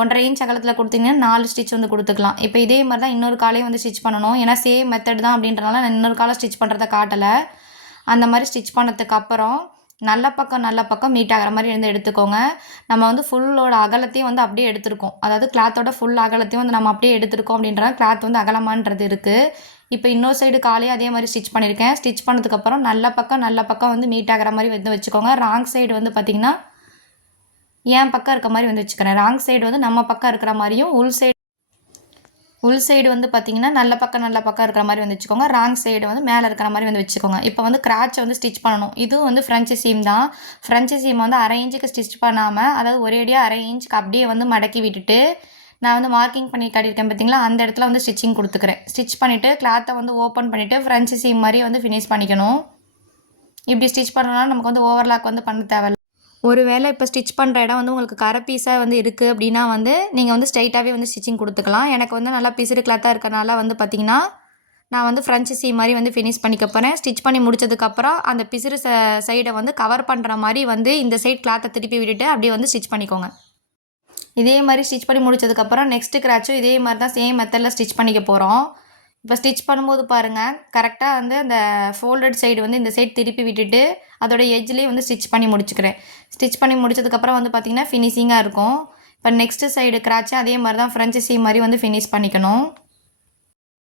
1.5 இன்ச் அகலத்தில் கொடுத்தீங்கன்னா 4 ஸ்டிச் வந்து கொடுத்துக்கலாம். இப்போ இதே மாதிரி தான் இன்னொரு காலையும் வந்து ஸ்டிச் பண்ணணும். ஏன்னா சேம் மெத்தட் தான் அப்படின்றனால நான் இன்னொரு காலை ஸ்டிச் பண்ணுறத காட்டலை. அந்த மாதிரி ஸ்டிச் பண்ணதுக்கு அப்புறம் நல்ல பக்கம் மீட் ஆகிற மாதிரி வந்து எடுத்துக்கோங்க. நம்ம வந்து ஃபுல்லோட அகலத்தையும் வந்து அப்படியே எடுத்திருக்கோம், அதாவது கிளாத்தோட ஃபுல் அகலத்தையும் வந்து நம்ம அப்படியே எடுத்திருக்கோம் அப்படின்றத கிளாத் வந்து அகலமான்றது இருக்குது. இப்போ இன்னொரு சைடு காலையும் அதே மாதிரி ஸ்டிச் பண்ணியிருக்கேன். ஸ்டிச் பண்ணதுக்கப்புறம் நல்ல பக்கம் வந்து மீட் ஆகிற மாதிரி வந்து வச்சுக்கோங்க. ராங் சைடு வந்து பார்த்திங்கன்னா என் பக்கம் இருக்க மாதிரி வந்து வச்சுக்கிறேன். ராங் சைடு வந்து நம்ம பக்கம் இருக்கிற மாதிரியும், உள் சைடு வந்து பார்த்திங்கன்னா நல்ல பக்கம் இருக்கிற மாதிரி வந்து வச்சுக்கோங்க. ராங் சைடு வந்து மேலே இருக்கிற மாதிரி வந்து வச்சுக்கோங்க. இப்போ வந்து கிராச்சை வந்து ஸ்டிச் பண்ணணும். இதுவும் வந்து ஃப்ரெஞ்சு சீம் தான். ஃப்ரெஞ்சு சீம் வந்து 1/2 இன்ச்சுக்கு ஸ்டிச் பண்ணாமல், அதாவது ஒரேடியாக 1/2 இன்ச்சுக்கு அப்படியே வந்து மடக்கி விட்டுட்டு நான் வந்து மார்க்கிங் பண்ணி காட்டியிருக்கேன் பார்த்தீங்களா, அந்த இடத்துல வந்து ஸ்டிச்சிங் கொடுத்துக்கிறேன். ஸ்டிச் பண்ணிவிட்டு கிளாத்தை வந்து ஓப்பன் பண்ணிவிட்டு ஃப்ரெஞ்சு சீம் மாதிரி வந்து ஃபினிஷ் பண்ணிக்கணும். இப்படி ஸ்டிச் பண்ணணும்னா நமக்கு வந்து ஓவர்லாக் வந்து பண்ண தேவையில்ல. ஒரு வேளை இப்போ ஸ்டிச் பண்ணுற இடம் வந்து உங்களுக்கு கரை பீஸாக வந்து இருக்குது அப்படின்னா வந்து நீங்கள் வந்து ஸ்ட்ரைட்டாகவே வந்து ஸ்டிச்சிங் கொடுத்துக்கலாம். எனக்கு வந்து நல்லா பிசுறு கிளாத்தாக இருக்கறனால வந்து பார்த்திங்கன்னா நான் வந்து ஃப்ரெஞ்சு சீம் மாதிரி வந்து ஃபினிஷ் பண்ணிக்க போகிறேன். ஸ்டிச் பண்ணி முடிச்சதுக்கப்புறம் அந்த பிசுறு சைடை வந்து கவர் பண்ணுற மாதிரி வந்து இந்த சைட் கிளாத்தை திருப்பி விட்டுட்டு அப்படியே வந்து ஸ்டிச் பண்ணிக்கோங்க. இதே மாதிரி ஸ்டிச் பண்ணி முடிச்சதுக்கப்புறம் நெக்ஸ்ட்டு கிராச்சும் இதே மாதிரி தான் சேம் மெத்தடில் ஸ்டிச் பண்ணிக்க போகிறோம். இப்போ ஸ்டிச் பண்ணும்போது பாருங்கள், கரெக்டாக வந்து அந்த ஃபோல்டட் சைடு வந்து இந்த சைடு திருப்பி விட்டுட்டு அதோட எட்ஜ்லேயே வந்து ஸ்டிச் பண்ணி முடிச்சுக்கிறேன். ஸ்டிச் பண்ணி முடிச்சதுக்கப்புறம் வந்து பார்த்திங்கன்னா ஃபினிஷிங்காக இருக்கும். இப்போ நெக்ஸ்ட்டு சைடு கிராச்சு அதே மாதிரி தான் ஃப்ரெஞ்சு சீம் மாதிரி வந்து ஃபினிஷ் பண்ணிக்கணும்.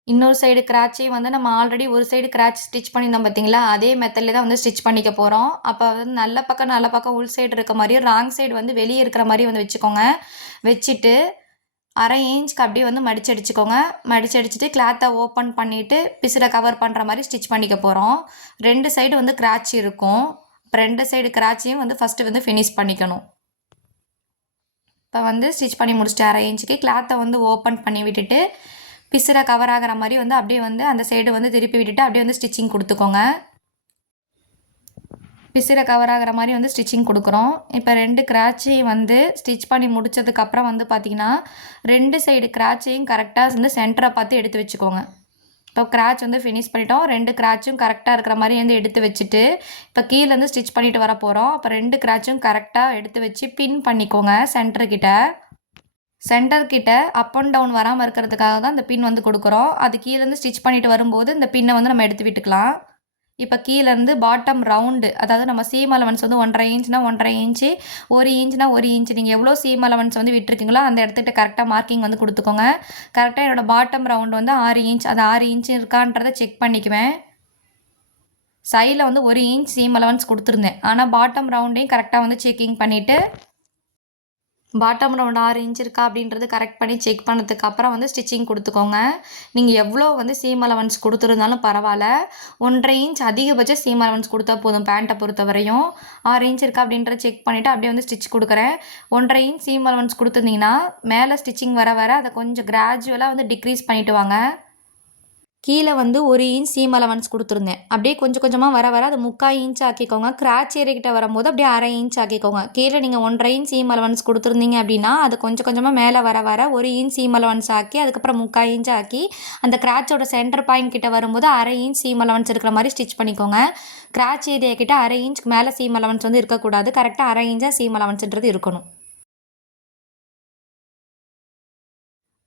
இன்னொரு சைடு கிராச்சே வந்து நம்ம ஆல்ரெடி ஒரு சைடு கிராச் ஸ்டிச் பண்ணியிருந்தோம் பார்த்தீங்களா, அதே மெத்தட்லேயே தான் வந்து ஸ்டிச் பண்ணிக்க போகிறோம். அப்போ வந்து நல்ல பக்கம் உள் சைடு இருக்க மாதிரியும் ராங் சைடு வந்து வெளியே இருக்கிற மாதிரி வந்து வச்சுக்கோங்க. வச்சுட்டு 1/2 இன்ச்சுக்கு அப்படியே வந்து மடிச்சடிச்சுக்கோங்க. மடிச்சடிச்சுட்டு கிளாத்தை ஓப்பன் பண்ணிவிட்டு பிசுரை கவர் பண்ணுற மாதிரி ஸ்டிச் பண்ணிக்க போகிறோம். 2 சைடு வந்து கிராச் இருக்கும். இப்போ 2 சைடு கிராச்சையும் வந்து ஃபஸ்ட்டு வந்து ஃபினிஷ் பண்ணிக்கணும். இப்போ வந்து ஸ்டிச் பண்ணி முடிச்சுட்டு 1/2 இன்ச்சுக்கு கிளாத்தை வந்து ஓப்பன் பண்ணி விட்டுட்டு பிசுரை கவர் ஆகிற மாதிரி வந்து அப்படியே வந்து அந்த சைடு வந்து திருப்பி விட்டுட்டு அப்படியே வந்து ஸ்டிச்சிங் கொடுத்துக்கோங்க. பிசுரை கவர் ஆகிற மாதிரி வந்து ஸ்டிச்சிங் கொடுக்குறோம். இப்போ 2 கிராச்சையும் வந்து ஸ்டிச் பண்ணி முடிச்சதுக்கப்புறம் வந்து பார்த்திங்கன்னா 2 சைடு கிராச்சையும் கரெக்டாக வந்து சென்டரை பார்த்து எடுத்து வச்சுக்கோங்க. இப்போ கிராச் வந்து ஃபினிஷ் பண்ணிட்டோம். 2 கிராச்சும் கரெக்டாக இருக்கிற மாதிரி வந்து எடுத்து வச்சுட்டு இப்போ கீழேருந்து ஸ்டிச் பண்ணிட்டு வர போகிறோம். அப்போ 2 கிராச்சும் கரெக்டாக எடுத்து வச்சு பின் பண்ணிக்கோங்க. சென்டர்கிட்ட அப் அண்ட் டவுன் வராமல் இருக்கிறதுக்காக தான் இந்த பின் வந்து கொடுக்குறோம். அது கீழேருந்து ஸ்டிச் பண்ணிட்டு வரும்போது இந்த பின்னை வந்து நம்ம எடுத்து விட்டுக்கலாம். இப்போ கீழேருந்து பாட்டம் ரவுண்டு, அதாவது நம்ம சீம் அலவன்ஸ் வந்து 1.5 இன்ச்னா 1.5 இன்ச்சு, 1 இன்ச்னா 1 இன்ச்சு, நீங்கள் எவ்வளோ சீம் அலவன்ஸ் வந்து விட்டுருக்கீங்களோ அந்த இடத்துக்கிட்ட கரெக்டாக மார்க்கிங் வந்து கொடுத்துக்கோங்க. கரெக்டாக என்னோடய பாட்டம் ரவுண்டு வந்து 6 இன்ச், அது 6 இன்ச் இருக்கான்றதை செக் பண்ணிக்குவேன். சைடில் வந்து 1 இன்ச் சீம் அலவன்ஸ் கொடுத்துருந்தேன், ஆனால் பாட்டம் ரவுண்டையும் கரெக்டாக வந்து செக்கிங் பண்ணிவிட்டு பாட்டம் ரவுண்ட் 6 இன்ச் இருக்கா அப்படின்றது கரெக்ட் பண்ணி செக் பண்ணதுக்கப்புறம் வந்து ஸ்டிச்சிங் கொடுத்துக்கோங்க. நீங்கள் எவ்வளோ வந்து சீம் அலவன்ஸ் கொடுத்துருந்தாலும் பரவாயில்ல, 1.5 இன்ச் அதிகபட்ச சீம் அலவன்ஸ் கொடுத்தா போதும். பேண்ட்டை பொறுத்த வரையும் 6 இன்ச் இருக்கா அப்படின்றத செக் பண்ணிவிட்டு அப்படியே வந்து ஸ்டிச் கொடுக்குறேன். 1.5 இன்ச் சீம் அலவன்ஸ் கொடுத்துருந்தீங்கன்னா மேலே ஸ்டிச்சிங் வர அதை கொஞ்சம் கிராஜுவலாக வந்து டிக்ரீஸ் பண்ணிவிட்டு வாங்க. கீழே வந்து 1 இன்ச் சீம் அலவன்ஸ் கொடுத்துருந்தேன், அப்படியே கொஞ்சம் கொஞ்சமாக வர அது 3/4 இன்ச் ஆக்கிக்கோங்க. கிராச் ஏரிக்கிட்ட வரும்போது அப்படியே 1/2 இன்ச் ஆக்கிக்கோங்க. கீழே நீங்கள் 1.5 இன்ச் சீம் அலவன்ஸ் கொடுத்துருந்தீங்க அப்படின்னா அது கொஞ்சம் கொஞ்சமாக மேலே வர 1 இன்ச் சீம் அலவன்ஸ் ஆக்கி அதுக்கப்புறம் 3/4 இன்ச் ஆக்கி அந்த கிராச்சோட சென்டர் பாயிண்ட் கிட்ட வரும்போது 1/2 இன்ச் சீம் அலவன்ஸ் இருக்கிற மாதிரி ஸ்டிச் பண்ணிக்கோங்க. கிராச் ஏரியா கிட்ட 1/2 இன்ச்சுக்கு மேலே சீம் அலவன்ஸ் வந்து இருக்கக்கூடாது, கரெக்டாக 1/2 இன்ச்சாக சீம் அலவன்ஸ்ன்றது இருக்கணும்.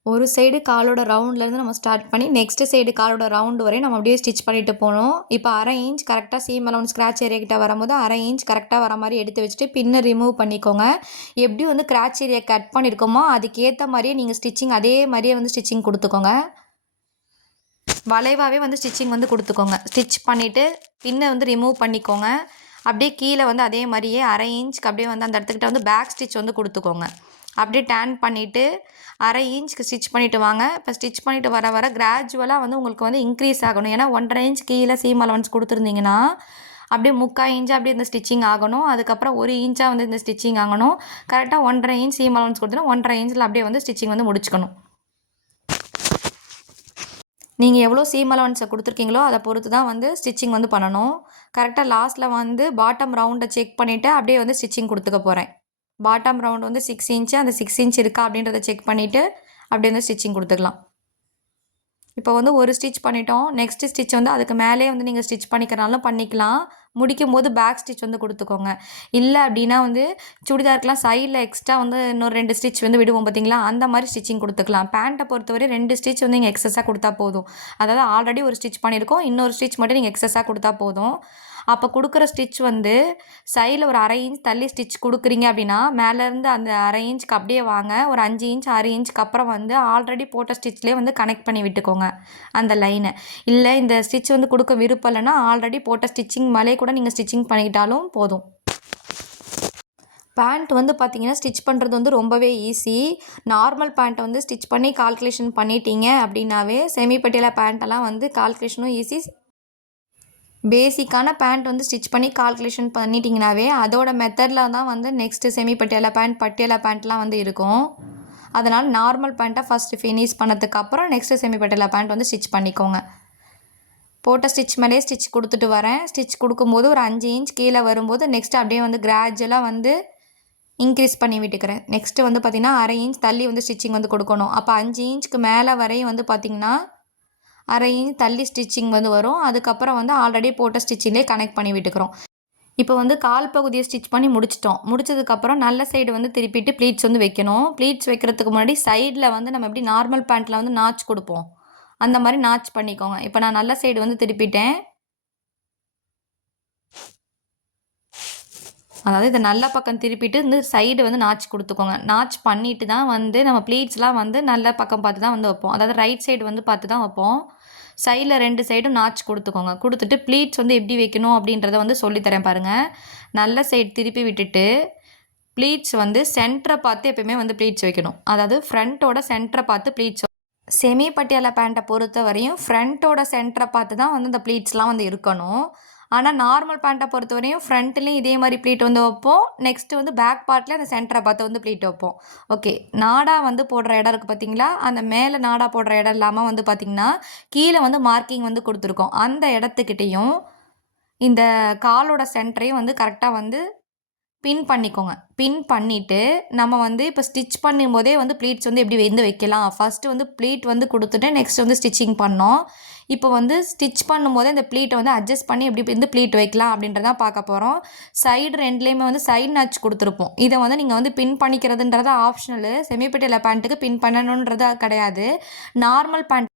ஒரு சைடு காலோட ரவுண்ட்லேருந்து நம்ம ஸ்டார்ட் பண்ணி நெக்ஸ்ட்டு சைடு காலோட ரவுண்டு வரையும் நம்ம அப்படியே ஸ்டிச் பண்ணிட்டு போகணும். இப்போ 1/2 இன்ச் கரெக்டாக சீம் அலவன்ஸ் ஸ்க்ராட்ச் ஏரியா கிட்ட வரும்போது 1/2 இன்ச் கரெக்டாக வர மாதிரி எடுத்து வச்சுட்டு பின்னை ரிமூவ் பண்ணிக்கோங்க. எப்படி வந்து ஸ்க்ராட்ச் ஏரியா கட் பண்ணியிருக்கோமோ அதுக்கேற்ற மாதிரியே நீங்கள் ஸ்டிச்சிங் அதே மாதிரியே வந்து ஸ்டிச்சிங் கொடுத்துக்கோங்க. வளைவாகவே வந்து ஸ்டிச்சிங் வந்து கொடுத்துக்கோங்க. ஸ்டிச் பண்ணிவிட்டு பின்னை வந்து ரிமூவ் பண்ணிக்கோங்க. அப்படியே கீழே வந்து அதே மாதிரியே 1/2 இன்ச்சுக்கு அப்படியே வந்து அந்த இடத்துக்கிட்ட வந்து பேக் ஸ்டிச் வந்து கொடுத்துக்கோங்க. அப்படியே டேன் பண்ணிவிட்டு 1/2 இன்ச்சுக்கு ஸ்டிச் பண்ணிவிட்டு வாங்க. இப்போ ஸ்டிச் பண்ணிவிட்டு வர கிராஜுவலாக வந்து உங்களுக்கு வந்து இன்க்ரீஸ் ஆகணும். ஏன்னா 1.5 இன்ச் கீழே சீம் அலவன்ஸ் கொடுத்துருந்தீங்கன்னா அப்படியே 3/4 இன்ச் அப்படியே இந்த ஸ்டிச்சிங் ஆகணும். அதுக்கப்புறம் 1 இன்ச்சாக வந்து இந்த ஸ்டிச்சிங் ஆகணும். கரெக்டாக 1.5 இன்ச் சீம் அலவன்ஸ் கொடுத்துட்டு 1.5 இன்ச்சில் அப்படியே வந்து ஸ்டிச்சிங் வந்து முடிச்சுக்கணும். நீங்கள் எவ்வளோ சீம் அலவன்ஸை கொடுத்துருக்கீங்களோ அதை பொறுத்து தான் வந்து ஸ்டிச்சிங் வந்து பண்ணணும். கரெக்டாக லாஸ்ட்டில் வந்து பாட்டம் ரவுண்டை செக் பண்ணிவிட்டு அப்படியே வந்து ஸ்டிச்சிங் கொடுத்துக்க போகிறேன். பாட்டம் ரவுண்ட் வந்து 6 இன்ச்சு, அந்த 6 இன்ச் இருக்கா அப்படின்றத செக் பண்ணிவிட்டு அப்படியே வந்து ஸ்டிச்சிங் கொடுத்துக்கலாம். இப்போ வந்து ஒரு ஸ்டிச் பண்ணிட்டோம். நெக்ஸ்ட் ஸ்டிச் வந்து அதுக்கு மேலே வந்து நீங்கள் ஸ்டிச் பண்ணிக்கிறனாலும் பண்ணிக்கலாம். முடிக்கும் போது பேக் ஸ்டிச் வந்து கொடுத்துக்கோங்க. இல்லை அப்படின்னா வந்து சுடிதாருக்கெலாம் சைடில் எக்ஸ்ட்ரா வந்து இன்னொரு 2 ஸ்டிச் வந்து விடுவோம் பார்த்தீங்களா, அந்த மாதிரி ஸ்டிச்சிங் கொடுத்துக்கலாம். பேண்ட்டை பொறுத்தவரை 2 ஸ்டிச் வந்து நீங்கள் எக்ஸஸாக கொடுத்தா போதும். அதாவது ஆல்ரெடி ஒரு ஸ்டிச் பண்ணியிருக்கோம், இன்னொரு ஸ்டிச் மட்டும் நீங்கள் எக்ஸஸாக கொடுத்தா போதும். அப்போ கொடுக்குற ஸ்டிச் வந்து சைடில் ஒரு 1/2 இன்ச் தள்ளி ஸ்டிச் கொடுக்குறீங்க அப்படின்னா மேலேருந்து அந்த 1/2 இன்ச்சுக்கு அப்படியே வாங்க. ஒரு 5 இன்ச் 6 இன்ச்சுக்கு அப்புறம் வந்து ஆல்ரெடி போட்ட ஸ்டிச்லேயே வந்து கனெக்ட் பண்ணி விட்டுக்கோங்க அந்த லைனை. இல்லை இந்த ஸ்டிச் வந்து கொடுக்க விருப்பம் இல்லைன்னா ஆல்ரெடி போட்ட ஸ்டிச்சிங் மேலே கூட நீங்கள் ஸ்டிச்சிங் பண்ணிக்கிட்டாலும் போதும். பேண்ட் வந்து பார்த்திங்கன்னா ஸ்டிச் பண்ணுறது வந்து ரொம்பவே ஈஸி. நார்மல் பேண்ட்டை வந்து ஸ்டிச் பண்ணி கால்குலேஷன் பண்ணிட்டீங்க அப்படின்னாவே செமி பட்டியாலா பேண்ட்டெல்லாம் வந்து கால்குலேஷனும் ஈஸி. பேசிக்கான பேண்ட் வந்து ஸ்டிச் பண்ணி கால்குலேஷன் பண்ணிட்டீங்கனாவே அதோட மெத்தடில் தான் வந்து next semi Patiala pant, Patiala பேண்ட்லாம் வந்து இருக்கும். அதனால் நார்மல் பேண்ட்டை ஃபஸ்ட்டு ஃபினிஷ் பண்ணதுக்கப்புறம் நெக்ஸ்ட்டு செமி பட்டியாலா பேண்ட் வந்து ஸ்டிச் பண்ணிக்கோங்க. போட்ட ஸ்டிச் மேலே ஸ்டிச் கொடுத்துட்டு வரேன். ஸ்டிச் கொடுக்கும்போது ஒரு 5 இன்ச் கீழே வரும்போது நெக்ஸ்ட்டு அப்படியே வந்து கிராஜுவலாக வந்து இன்க்ரீஸ் பண்ணி விட்டுக்கிறேன். நெக்ஸ்ட்டு வந்து பார்த்திங்கன்னா 1/2 இன்ச் தள்ளி வந்து ஸ்டிச்சிங் வந்து கொடுக்கணும். அப்போ 5 இன்ச்சுக்கு மேலே வரையும் வந்து பார்த்திங்கன்னா 1/2 இன்ச் தள்ளி ஸ்டிச்சிங் வந்து வரும். அதுக்கப்புறம் வந்து ஆல்ரெடி போட்ட ஸ்டிச்சிங்லேயே கனெக்ட் பண்ணி விட்டுக்கிறோம். இப்போ வந்து கால் பகுதியை ஸ்டிச் பண்ணி முடிச்சிட்டோம். முடிச்சதுக்கப்புறம் நல்ல சைடு வந்து திருப்பிட்டு ப்ளீட்ஸ் வந்து வைக்கணும். ப்ளீட்ஸ் வைக்கிறதுக்கு முன்னாடி சைடில் வந்து நம்ம எப்படி நார்மல் பேண்ட்டில் வந்து நாச் கொடுப்போம், அந்த மாதிரி நாச் பண்ணிக்கோங்க. இப்போ நான் நல்ல சைடு வந்து திருப்பிட்டேன். அதாவது இதை நல்ல பக்கம் திருப்பிட்டு இந்த சைடு வந்து நாச் கொடுத்துக்கோங்க. நாச் பண்ணிட்டு தான் வந்து நம்ம ப்ளீட்ஸ்லாம் வந்து நல்ல பக்கம் பார்த்து தான் வந்து வைப்போம். அதாவது ரைட் சைடு வந்து பார்த்து தான் வைப்போம். சைடில் 2 சைடும் நாச் கொடுத்துக்கோங்க. கொடுத்துட்டு ப்ளீட்ஸ் வந்து எப்படி வைக்கணும் அப்படின்றத வந்து சொல்லித்தரேன் பாருங்கள். நல்ல சைடு திருப்பி விட்டுட்டு ப்ளீட்ஸ் வந்து சென்டரை பார்த்து எப்பயுமே வந்து ப்ளீட்ஸ் வைக்கணும். அதாவது ஃப்ரண்ட்டோட சென்டரை பார்த்து ப்ளீட்ஸ். செமி பட்டியாலா பேண்ட்டை பொறுத்த வரையும் ஃப்ரண்ட்டோட சென்டரை பார்த்து தான் வந்து இந்த ப்ளீட்ஸ்லாம் வந்து இருக்கணும். ஆனால் நார்மல் பேண்ட்டை பொறுத்த வரையும் ஃப்ரண்ட்லேயும் இதே மாதிரி ப்ளீட் வந்து வைப்போம். நெக்ஸ்ட்டு வந்து பேக் பார்ட்டில் அந்த சென்டரை பார்த்து வந்து ப்ளீட் வைப்போம். ஓகே, நாடா வந்து போடுற இடம் இருக்குது பார்த்தீங்களா, அந்த மேலே நாடா போடுற இடம் இல்லாமல் வந்து பார்த்திங்கன்னா கீழே வந்து மார்க்கிங் வந்து கொடுத்துருக்கோம். அந்த இடத்துக்கிட்டேயும் இந்த காலோட சென்டரையும் வந்து கரெக்டாக வந்து பின் பண்ணிக்கோங்க. பின் பண்ணிவிட்டு நம்ம வந்து இப்போ ஸ்டிச் பண்ணும்போதே வந்து ப்ளீட்ஸ் வந்து எப்படி வந்து வைக்கலாம். ஃபஸ்ட்டு வந்து ப்ளீட் வந்து கொடுத்துட்டு நெக்ஸ்ட் வந்து ஸ்டிச்சிங் பண்ணோம். இப்போ வந்து ஸ்டிச் பண்ணும்போதே இந்த ப்ளீட்டை வந்து அட்ஜஸ்ட் பண்ணி எப்படி வந்து ப்ளீட் வைக்கலாம் அப்படின்றதான் பார்க்க போகிறோம். சைடு 2லேயுமே வந்து சைடு நாச் கொடுத்துருப்போம். இதை வந்து நீங்கள் வந்து பின் பண்ணிக்கிறதுன்றது ஆப்ஷனலு. செமி பட்டியாலா பேண்ட்டுக்கு பின் பண்ணணுன்றது கிடையாது. Normal pant.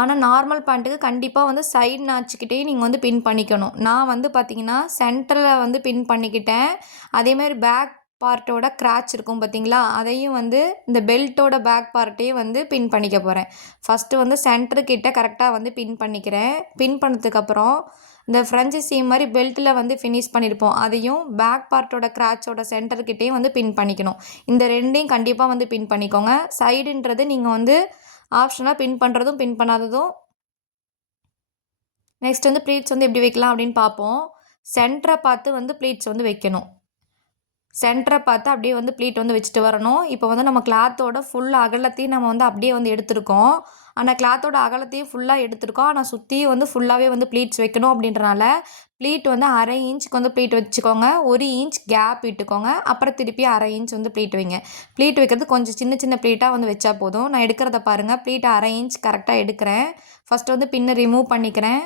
ஆனால் நார்மல் பேண்ட்டுக்கு கண்டிப்பாக வந்து சைடு நாச்சுக்கிட்டே நீங்கள் வந்து பின் பண்ணிக்கணும். நான் வந்து பார்த்திங்கன்னா சென்டரில் வந்து பின் பண்ணிக்கிட்டேன். அதேமாதிரி பேக் பார்ட்டோட கிராச் இருக்கும் பார்த்தீங்களா, அதையும் வந்து இந்த பெல்ட்டோட பேக் பார்ட்டையும் வந்து பின் பண்ணிக்க போகிறேன். ஃபஸ்ட்டு வந்து சென்டர்கிட்ட கரெக்டாக வந்து பின் பண்ணிக்கிறேன். பின் பண்ணதுக்கப்புறம் இந்த ஃப்ரெஞ்சு சீம் மாதிரி பெல்ட்டில் வந்து ஃபினிஷ் பண்ணியிருப்போம், அதையும் பேக் பார்ட்டோட கிராச்சோட சென்டர்கிட்டையும் வந்து பின் பண்ணிக்கணும். இந்த 2டையும் கண்டிப்பாக வந்து பின் பண்ணிக்கோங்க. சைடுன்றது நீங்கள் வந்து ஆப்ஷனாக பின் பண்ணுறதும் பின் பண்ணாததும். நெக்ஸ்ட் வந்து ப்ளீட்ஸ் வந்து எப்படி வைக்கலாம் அப்படின்னு பார்ப்போம். சென்டரை பார்த்து வந்து ப்ளீட்ஸ் வந்து வைக்கணும். சென்டரை பார்த்து அப்படியே வந்து ப்ளீட் வந்து வச்சுட்டு வரணும். இப்போ வந்து நம்ம கிளாத்தோட ஃபுல் அகலத்தையும் நம்ம வந்து அப்படியே வந்து எடுத்திருக்கோம். ஆனால் கிளாத்தோட அகலத்தையும் ஃபுல்லாக எடுத்திருக்கோம். ஆனால் சுற்றியும் வந்து ஃபுல்லாகவே வந்து ப்ளீட்ஸ் வைக்கணும் அப்படின்றனால ப்ளீட் வந்து 1/2 இன்ச்சுக்கு வந்து ப்ளீட் வச்சுக்கோங்க. 1 இன்ச் கேப் விட்டுக்கோங்க. அப்புறம் திருப்பி 1/2 இன்ச் வந்து ப்ளீட் வைங்க. ப்ளீட் வைக்கிறது கொஞ்சம் சின்ன சின்ன ப்ளீட்டாக வந்து வச்சா போதும். நான் எடுக்கிறத பாருங்கள். ப்ளீட் 1/2 இன்ச் கரெக்டாக எடுக்கிறேன். ஃபஸ்ட்டு வந்து பின்னை ரிமூவ் பண்ணிக்கிறேன்.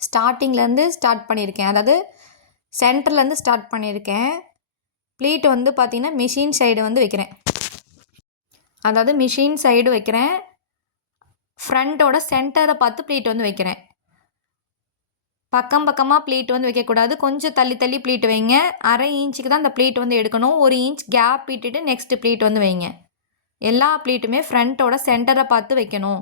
ஸ்டார்டிங்லேருந்து ஸ்டார்ட் பண்ணியிருக்கேன், அதாவது சென்டர்லேருந்து ஸ்டார்ட் பண்ணியிருக்கேன். ப்ளீட் வந்து பார்த்திங்கன்னா மிஷின் சைடு வந்து வைக்கிறேன். அதாவது மிஷின் சைடு வைக்கிறேன். ஃப்ரண்ட்டோட சென்டரை பார்த்து ப்ளீட் வந்து வைக்கிறேன். பக்கம் பக்கமாக ப்ளீட் வந்து வைக்கக்கூடாது. கொஞ்சம் தள்ளி தள்ளி ப்ளீட் வைங்க. 1/2 இன்ச்சுக்கு தான் அந்த ப்ளீட் வந்து எடுக்கணும். 1 இன்ச் கேப் விட்டுட்டு நெக்ஸ்ட்டு ப்ளீட் வந்து வைங்க. எல்லா ப்ளீட்டுமே ஃப்ரண்ட்டோட சென்டரை பார்த்து வைக்கணும்.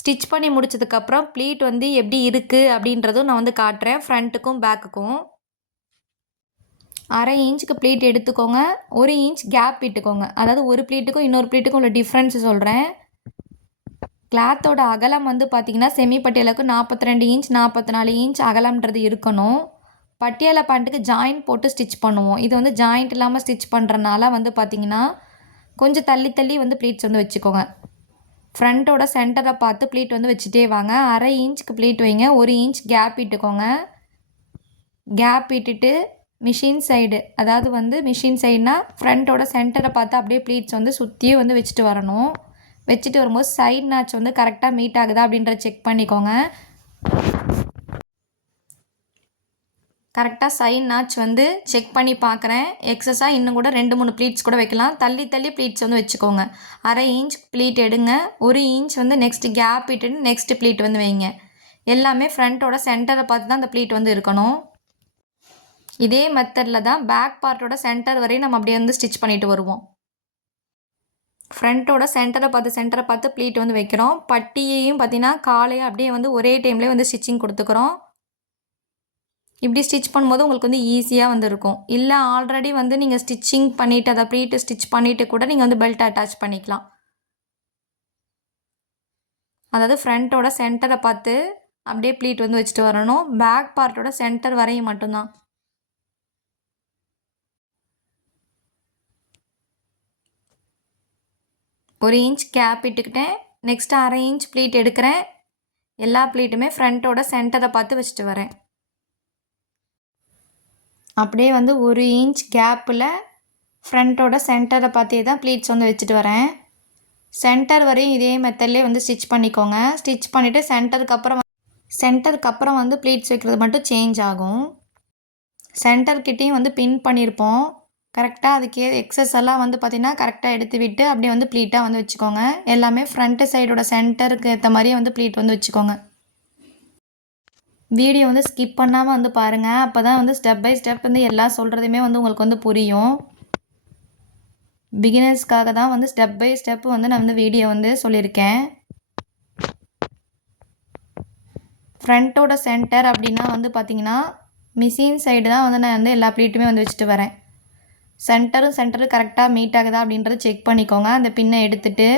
ஸ்டிச் பண்ணி முடிச்சதுக்கப்புறம் ப்ளீட் வந்து எப்படி இருக்குது அப்படின்றதும் நான் வந்து காட்டுறேன், ஃப்ரண்ட்டுக்கும் பேக்குக்கும். 1/2 இன்ச்சுக்கு ப்ளீட் எடுத்துக்கோங்க. 1 இன்ச் கேப் விட்டுக்கோங்க. அதாவது ஒரு ப்ளீட்டுக்கும் இன்னொரு ப்ளீட்டுக்கும் உள்ள டிஃப்ரென்ஸ் சொல்கிறேன். கிளாத்தோட அகலம் வந்து பார்த்திங்கன்னா செமி பட்டியாலாவுக்கு 42 இன்ச் 44 இன்ச் அகலம்ன்றது இருக்கணும். பட்டியாலா பேண்ட்டுக்கு ஜாயிண்ட் போட்டு ஸ்டிச் பண்ணுவோம். இது வந்து ஜாயிண்ட் இல்லாமல் ஸ்டிச் பண்ணுறனால வந்து பார்த்திங்கன்னா கொஞ்சம் தள்ளி தள்ளி வந்து ப்ளீட்ஸ் வந்து வச்சுக்கோங்க. ஃப்ரண்ட்டோட சென்டரை பார்த்து ப்ளீட் வந்து வச்சுட்டே வாங்க. 1/2 இன்ச்சுக்கு ப்ளீட் வைங்க. 1 இன்ச் கேப் விட்டுக்கோங்க. கேப் விட்டுட்டு மிஷின் சைடு, அதாவது வந்து மிஷின் சைடுனா ஃப்ரண்ட்டோட சென்டரை பார்த்து அப்படியே ப்ளீட்ஸ் வந்து சுற்றியும் வந்து வச்சுட்டு வரணும். வச்சுட்டு வரும்போது சைட் நாச் வந்து கரெக்டாக மீட் ஆகுதா அப்படின்றத செக் பண்ணிக்கோங்க. கரெக்டாக சைட் நாச் வந்து செக் பண்ணி பார்க்குறேன். எக்ஸஸாக இன்னும் கூட 2-3 ப்ளீட்ஸ் கூட வைக்கலாம். தள்ளி தள்ளி ப்ளீட்ஸ் வந்து வச்சுக்கோங்க. 1/2 இன்ச் ப்ளீட் எடுங்க. 1 இன்ச் வந்து நெக்ஸ்ட்டு கேப் விட்டுட்டு நெக்ஸ்ட்டு ப்ளீட் வந்து வைங்க. எல்லாமே ஃப்ரண்ட்டோட சென்டரை பார்த்து தான் அந்த ப்ளீட் வந்து இருக்கணும். இதே மெத்தடில் தான் பேக் பார்ட்டோட சென்டர் வரையும் நம்ம அப்படியே வந்து ஸ்டிச் பண்ணிட்டு வருவோம். ஃப்ரண்ட்டோட சென்டரை பார்த்து ப்ளீட் வந்து வைக்கிறோம். பட்டியையும் பார்த்தீங்கன்னா காலையும் அப்படியே வந்து ஒரே டைம்லேயே வந்து ஸ்டிச்சிங் கொடுத்துக்கிறோம். இப்படி ஸ்டிச் பண்ணும்போது உங்களுக்கு வந்து ஈஸியாக வந்து இருக்கும். இல்லை ஆல்ரெடி வந்து நீங்கள் ஸ்டிச்சிங் பண்ணிவிட்டு அதை ப்ளீட்டு ஸ்டிச் பண்ணிவிட்டு கூட நீங்கள் வந்து பெல்ட் அட்டாச் பண்ணிக்கலாம். அதாவது ஃப்ரண்ட்டோட சென்டரை பார்த்து அப்படியே ப்ளீட் வந்து வச்சுட்டு வரணும். பேக் பார்ட்டோட சென்டர் வரையும் மட்டும்தான். ஒரு இன்ச் கேப் விட்டுக்கிட்டேன். நெக்ஸ்ட்டு 1/2 இன்ச் ப்ளீட் எடுக்கிறேன். எல்லா ப்ளீட்டுமே ஃப்ரண்ட்டோட சென்டரை பார்த்து வச்சுட்டு வரேன். அப்படியே வந்து 1 இன்ச் கேப்பில் ஃப்ரண்ட்டோட சென்டரை பார்த்தே தான் ப்ளீட்ஸ் வந்து வச்சுட்டு வரேன். சென்டர் வரையும் இதே மெத்தட்லேயே வந்து ஸ்டிச் பண்ணிக்கோங்க. ஸ்டிச் பண்ணிவிட்டு சென்டருக்கு அப்புறம் வந்து ப்ளீட்ஸ் வைக்கிறது மட்டும் சேஞ்ச் ஆகும். சென்டர்கிட்டையும் வந்து பின் பண்ணியிருப்போம். கரெக்டாக அதுக்கு எக்ஸஸ் எல்லாம் வந்து பார்த்திங்கன்னா கரெக்டாக எடுத்து விட்டு அப்படியே வந்து ப்ளீட்டாக வந்து வச்சுக்கோங்க. எல்லாமே ஃப்ரண்ட்டு சைடோட சென்டருக்கு ஏற்ற மாதிரியே வந்து ப்ளீட் வந்து வச்சுக்கோங்க. வீடியோ வந்து ஸ்கிப் பண்ணாமல் வந்து பாருங்கள். அப்போ தான் வந்து ஸ்டெப் பை ஸ்டெப் வந்து எல்லாம் சொல்கிறதுமே வந்து உங்களுக்கு வந்து புரியும். பிகினர்ஸ்க்காக தான் வந்து ஸ்டெப் பை ஸ்டெப் வந்து நான் வந்து வீடியோ வந்து சொல்லியிருக்கேன். ஃப்ரண்ட்டோட சென்டர் அப்படின்னா வந்து பார்த்திங்கன்னா மிஷின் சைடு தான் வந்து நான் வந்து எல்லா ப்ளீட்டுமே வந்து வச்சுட்டு வரேன். சென்டரும் கரெக்டாக மீட் ஆகுதா அப்படின்றத செக் பண்ணிக்கோங்க. அந்த பின்னை எடுத்துட்டு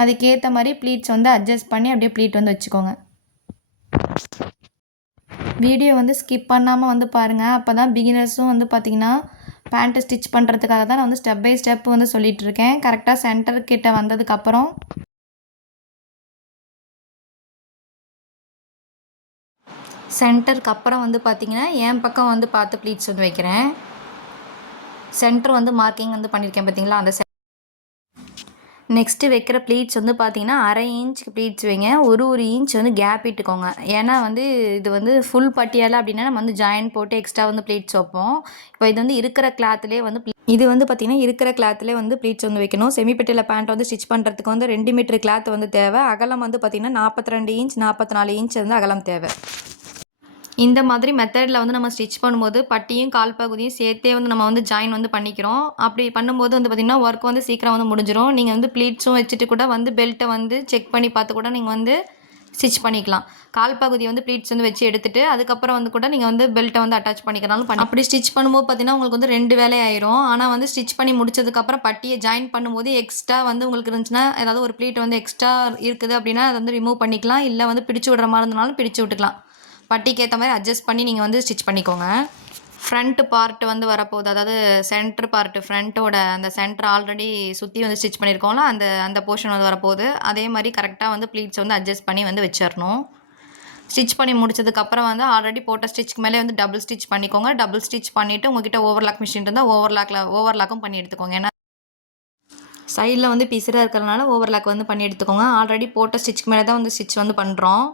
அதுக்கேற்ற மாதிரி ப்ளீட்ஸ் வந்து அட்ஜஸ்ட் பண்ணி அப்படியே ப்ளீட் வந்து வச்சுக்கோங்க. வீடியோ வந்து ஸ்கிப் பண்ணாமல் வந்து பாருங்கள். அப்போ தான் பிகினர்ஸும் வந்து பார்த்திங்கன்னா பேண்ட்டு ஸ்டிச் பண்ணுறதுக்காக தான் நான் வந்து ஸ்டெப் பை ஸ்டெப் வந்து சொல்லிகிட்ருக்கேன். கரெக்டாக சென்டர்கிட்ட வந்ததுக்கப்புறம் சென்டருக்கு அப்புறம் வந்து பார்த்திங்கன்னா என் பக்கம் வந்து பார்த்து ப்ளீட்ஸ் வந்து வைக்கிறேன். சென்டர் வந்து மார்க்கிங் வந்து பண்ணியிருக்கேன் பார்த்தீங்களா, அந்த நெக்ஸ்ட்டு வைக்கிற ப்ளீட்ஸ் வந்து பார்த்திங்கன்னா 1/2 இன்ச்சுக்கு ப்ளீட்ஸ் வைங்க. ஒரு இன்ச் வந்து கேப் விட்டுக்கோங்க. ஏன்னா வந்து இது வந்து ஃபுல் பட்டியாலா அப்படின்னா நம்ம வந்து ஜாயின் போட்டு எக்ஸ்ட்ரா வந்து ப்ளீட்ஸ் வைப்போம். இப்போ இது வந்து இருக்கிற கிளாத்துலேயே வந்து இது வந்து பார்த்திங்கன்னா இருக்கிற கிளாத்துலேயே வந்து ப்ளீட்ஸ் வந்து வைக்கணும். செமி பட்டியாலா பேண்ட் வந்து ஸ்டிச் பண்ணுறதுக்கு வந்து 2 மீட்டர் கிளாத் வந்து தேவை. அகலம் வந்து பார்த்திங்கன்னா 42 இன்ச் 44 இன்ச் வந்து அகலம் தேவை. இந்த மாதிரி மெத்தடில் வந்து நம்ம ஸ்டிச் பண்ணும்போது பட்டியும் கால் பகுதியும் சேர்த்தே வந்து நம்ம வந்து ஜாயின் வந்து பண்ணிக்கிறோம். அப்படி பண்ணும்போது வந்து பார்த்திங்கன்னா ஒர்க் வந்து சீக்கிரம் வந்து முடிஞ்சிடும். நீங்கள் வந்து ப்ளீட்ஸும் வச்சுட்டு கூட வந்து பெல்ட்டை வந்து செக் பண்ணி பார்த்து கூட நீங்கள் வந்து ஸ்டிச் பண்ணிக்கலாம். கால் பகுதி வந்து ப்ளீட்ஸ் வந்து வச்சு எடுத்துகிட்டு அதுக்கப்புறம் வந்து கூட நீங்கள் வந்து பெல்ட்டை வந்து அட்டாச் பண்ணிக்கிறனாலும் அப்படி ஸ்டிச் பண்ணும்போது பார்த்திங்கன்னா உங்களுக்கு வந்து 2 வேலை ஆயிரும். ஆனால் வந்து ஸ்டிச் பண்ணி முடிச்சதுக்கப்புறம் பட்டியை ஜாயின் பண்ணும்போது எக்ஸ்ட்ரா வந்து உங்களுக்கு இருந்துச்சுன்னா ஏதாவது ஒரு ப்ளீட் வந்து எக்ஸ்ட்ரா இருக்குது அப்படின்னா அதை வந்து ரிமூவ் பண்ணிக்கலாம். இல்லை வந்து பிடிச்சி விடுற மாதிரி இருந்தாலும் பிடிச்சி விட்டுக்கலாம். பட்டிக்கு ஏற்ற மாதிரி அட்ஜஸ்ட் பண்ணி நீங்கள் வந்து ஸ்டிச் பண்ணிக்கோங்க. ஃப்ரண்ட் பார்ட் வந்து வரப்போகுது, அதாவது சென்டர் பார்ட்டு ஃப்ரண்ட்டோட அந்த சென்டர் ஆல்ரெடி சுற்றி வந்து ஸ்டிச் பண்ணியிருக்கோம்ல, அந்த போர்ஷன் வந்து வரப்போகுது. அதே மாதிரி கரெக்டாக வந்து ப்ளீட்ஸ் வந்து அட்ஜஸ்ட் பண்ணி வந்து வச்சிடணும். ஸ்டிச் பண்ணி முடிச்சதுக்கப்புறம் வந்து ஆல்ரெடி போட்ட ஸ்டிச்சுக்கு மேலே வந்து டபுள் ஸ்டிச் பண்ணிக்கோங்க. டபுள் ஸ்டிச் பண்ணிவிட்டு உங்கள்கிட்ட ஓவர்லாக் மிஷின் இருந்தால் ஓவர்லாக்கும் பண்ணி எடுத்துக்கோங்க. ஏன்னா சைடில் வந்து பிசுறாக இருக்கிறதுனால ஓவர்லாக் வந்து பண்ணி எடுத்துக்கோங்க. ஆல்ரெடி போட்ட ஸ்டிச்சுக்கு மேலே தான் வந்து ஸ்டிச் வந்து பண்ணுறோம்.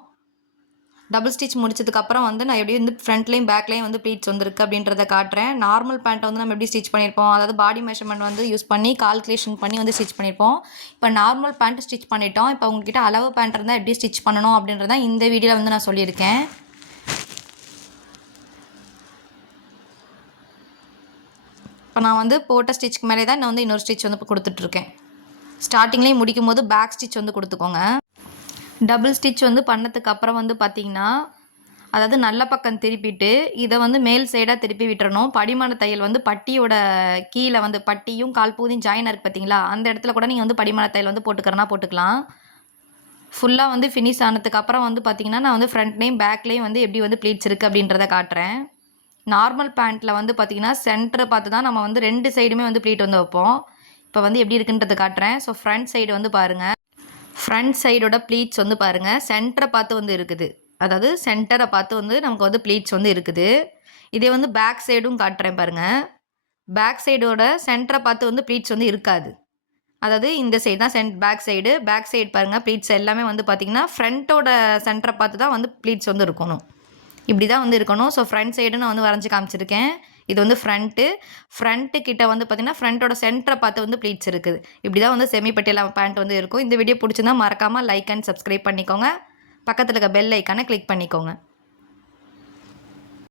டபுள் ஸ்டிச் முடிச்சதுக்கப்புறம் வந்து நான் எப்படி வந்து ஃப்ரண்ட்லேயும் பேக்லேயும் வந்து ப்ளீட்ஸ் வந்துருக்கு அப்படின்றத காட்டுறேன். நார்மல் பேண்ட்டை வந்து நம்ம எப்படி ஸ்டிச் பண்ணியிருப்போம், அதாவது பாடி மெஷர்மெண்ட் வந்து யூஸ் பண்ணி கால்குலேஷன் பண்ணி வந்து ஸ்டிச் பண்ணியிருப்போம். இப்போ நார்மல் பேண்ட் ஸ்டிச் பண்ணிட்டோம். இப்போ உங்ககிட்ட அளவு பேண்ட் இருந்தால் எப்படி ஸ்டிச் பண்ணணும் அப்படின்றத இந்த வீடியோவில் வந்து நான் சொல்லியிருக்கேன். இப்போ நான் வந்து போட்ட ஸ்டிச்சுக்கு மேலே தான் நான் வந்து இன்னொரு ஸ்டிச் வந்து கொடுத்துட்ருக்கேன். ஸ்டார்டிங்லேயே முடிக்கும் போது பேக் ஸ்டிச் வந்து கொடுத்துக்கோங்க. டபுள் ஸ்டிச் வந்து பண்ணதுக்கு அப்புறம் வந்து பார்த்திங்கன்னா அதாவது நல்ல பக்கம் திருப்பிட்டு இதை வந்து மேல் சைடாக திருப்பி விட்டுறணும். படிமான தையல் வந்து பட்டியோட கீழே வந்து பட்டியும் கால் பகுதியும் ஜாயின் இருக்குது பார்த்தீங்களா, அந்த இடத்துல கூட நீங்கள் வந்து படிமான தையல் வந்து போட்டுக்கிறனா போட்டுக்கலாம். ஃபுல்லாக வந்து ஃபினிஷ் ஆனதுக்கப்புறம் வந்து பார்த்திங்கன்னா நான் வந்து ஃப்ரண்ட்லேயும் பேக்லேயும் வந்து எப்படி வந்து ப்ளீட்ஸ் இருக்குது அப்படின்றத காட்டுறேன். நார்மல் பேண்ட்டில் வந்து பார்த்திங்கன்னா சென்டரை பார்த்து தான் நம்ம வந்து 2 சைடுமே வந்து ப்ளீட் வந்து வைப்போம். இப்போ வந்து எப்படி இருக்குன்றதை காட்டுறேன். ஸோ ஃப்ரண்ட் சைடு வந்து பாருங்கள், ஃப்ரண்ட் சைடோட ப்ளீட்ஸ் வந்து பாருங்கள் சென்டரை பார்த்து வந்து இருக்குது. அதாவது சென்டரை பார்த்து வந்து நமக்கு வந்து ப்ளீட்ஸ் வந்து இருக்குது. இதே வந்து பேக் சைடும் காட்டுறேன் பாருங்கள். பேக் சைடோட சென்டரை பார்த்து வந்து ப்ளீட்ஸ் வந்து இருக்காது. அதாவது இந்த சைடு தான் பேக் சைடு பாருங்கள் ப்ளீட்ஸ் எல்லாமே வந்து பார்த்திங்கன்னா ஃப்ரண்ட்டோட சென்டரை பார்த்து தான் வந்து ப்ளீட்ஸ் வந்து இருக்கணும். இப்படி தான் வந்து இருக்கணும். ஸோ ஃப்ரண்ட் சைடு நான் வந்து வரைஞ்சி காமிச்சிருக்கேன். இது வந்து ஃப்ரண்ட்டு கிட்ட வந்து பார்த்திங்கன்னா ஃப்ரண்ட்டோட சென்டரை பார்த்து வந்து ப்ளீட்ஸ் இருக்குது. இப்படி தான் வந்து செமி பட்டியாலா பேண்ட் வந்து இருக்கும். இந்த வீடியோ பிடிச்சிருந்தா மறக்காமல் லைக் அண்ட் சப்ஸ்கிரைப் பண்ணிக்கோங்க. பக்கத்தில் இருக்க பெல் ஐக்கானை கிளிக் பண்ணிக்கோங்க.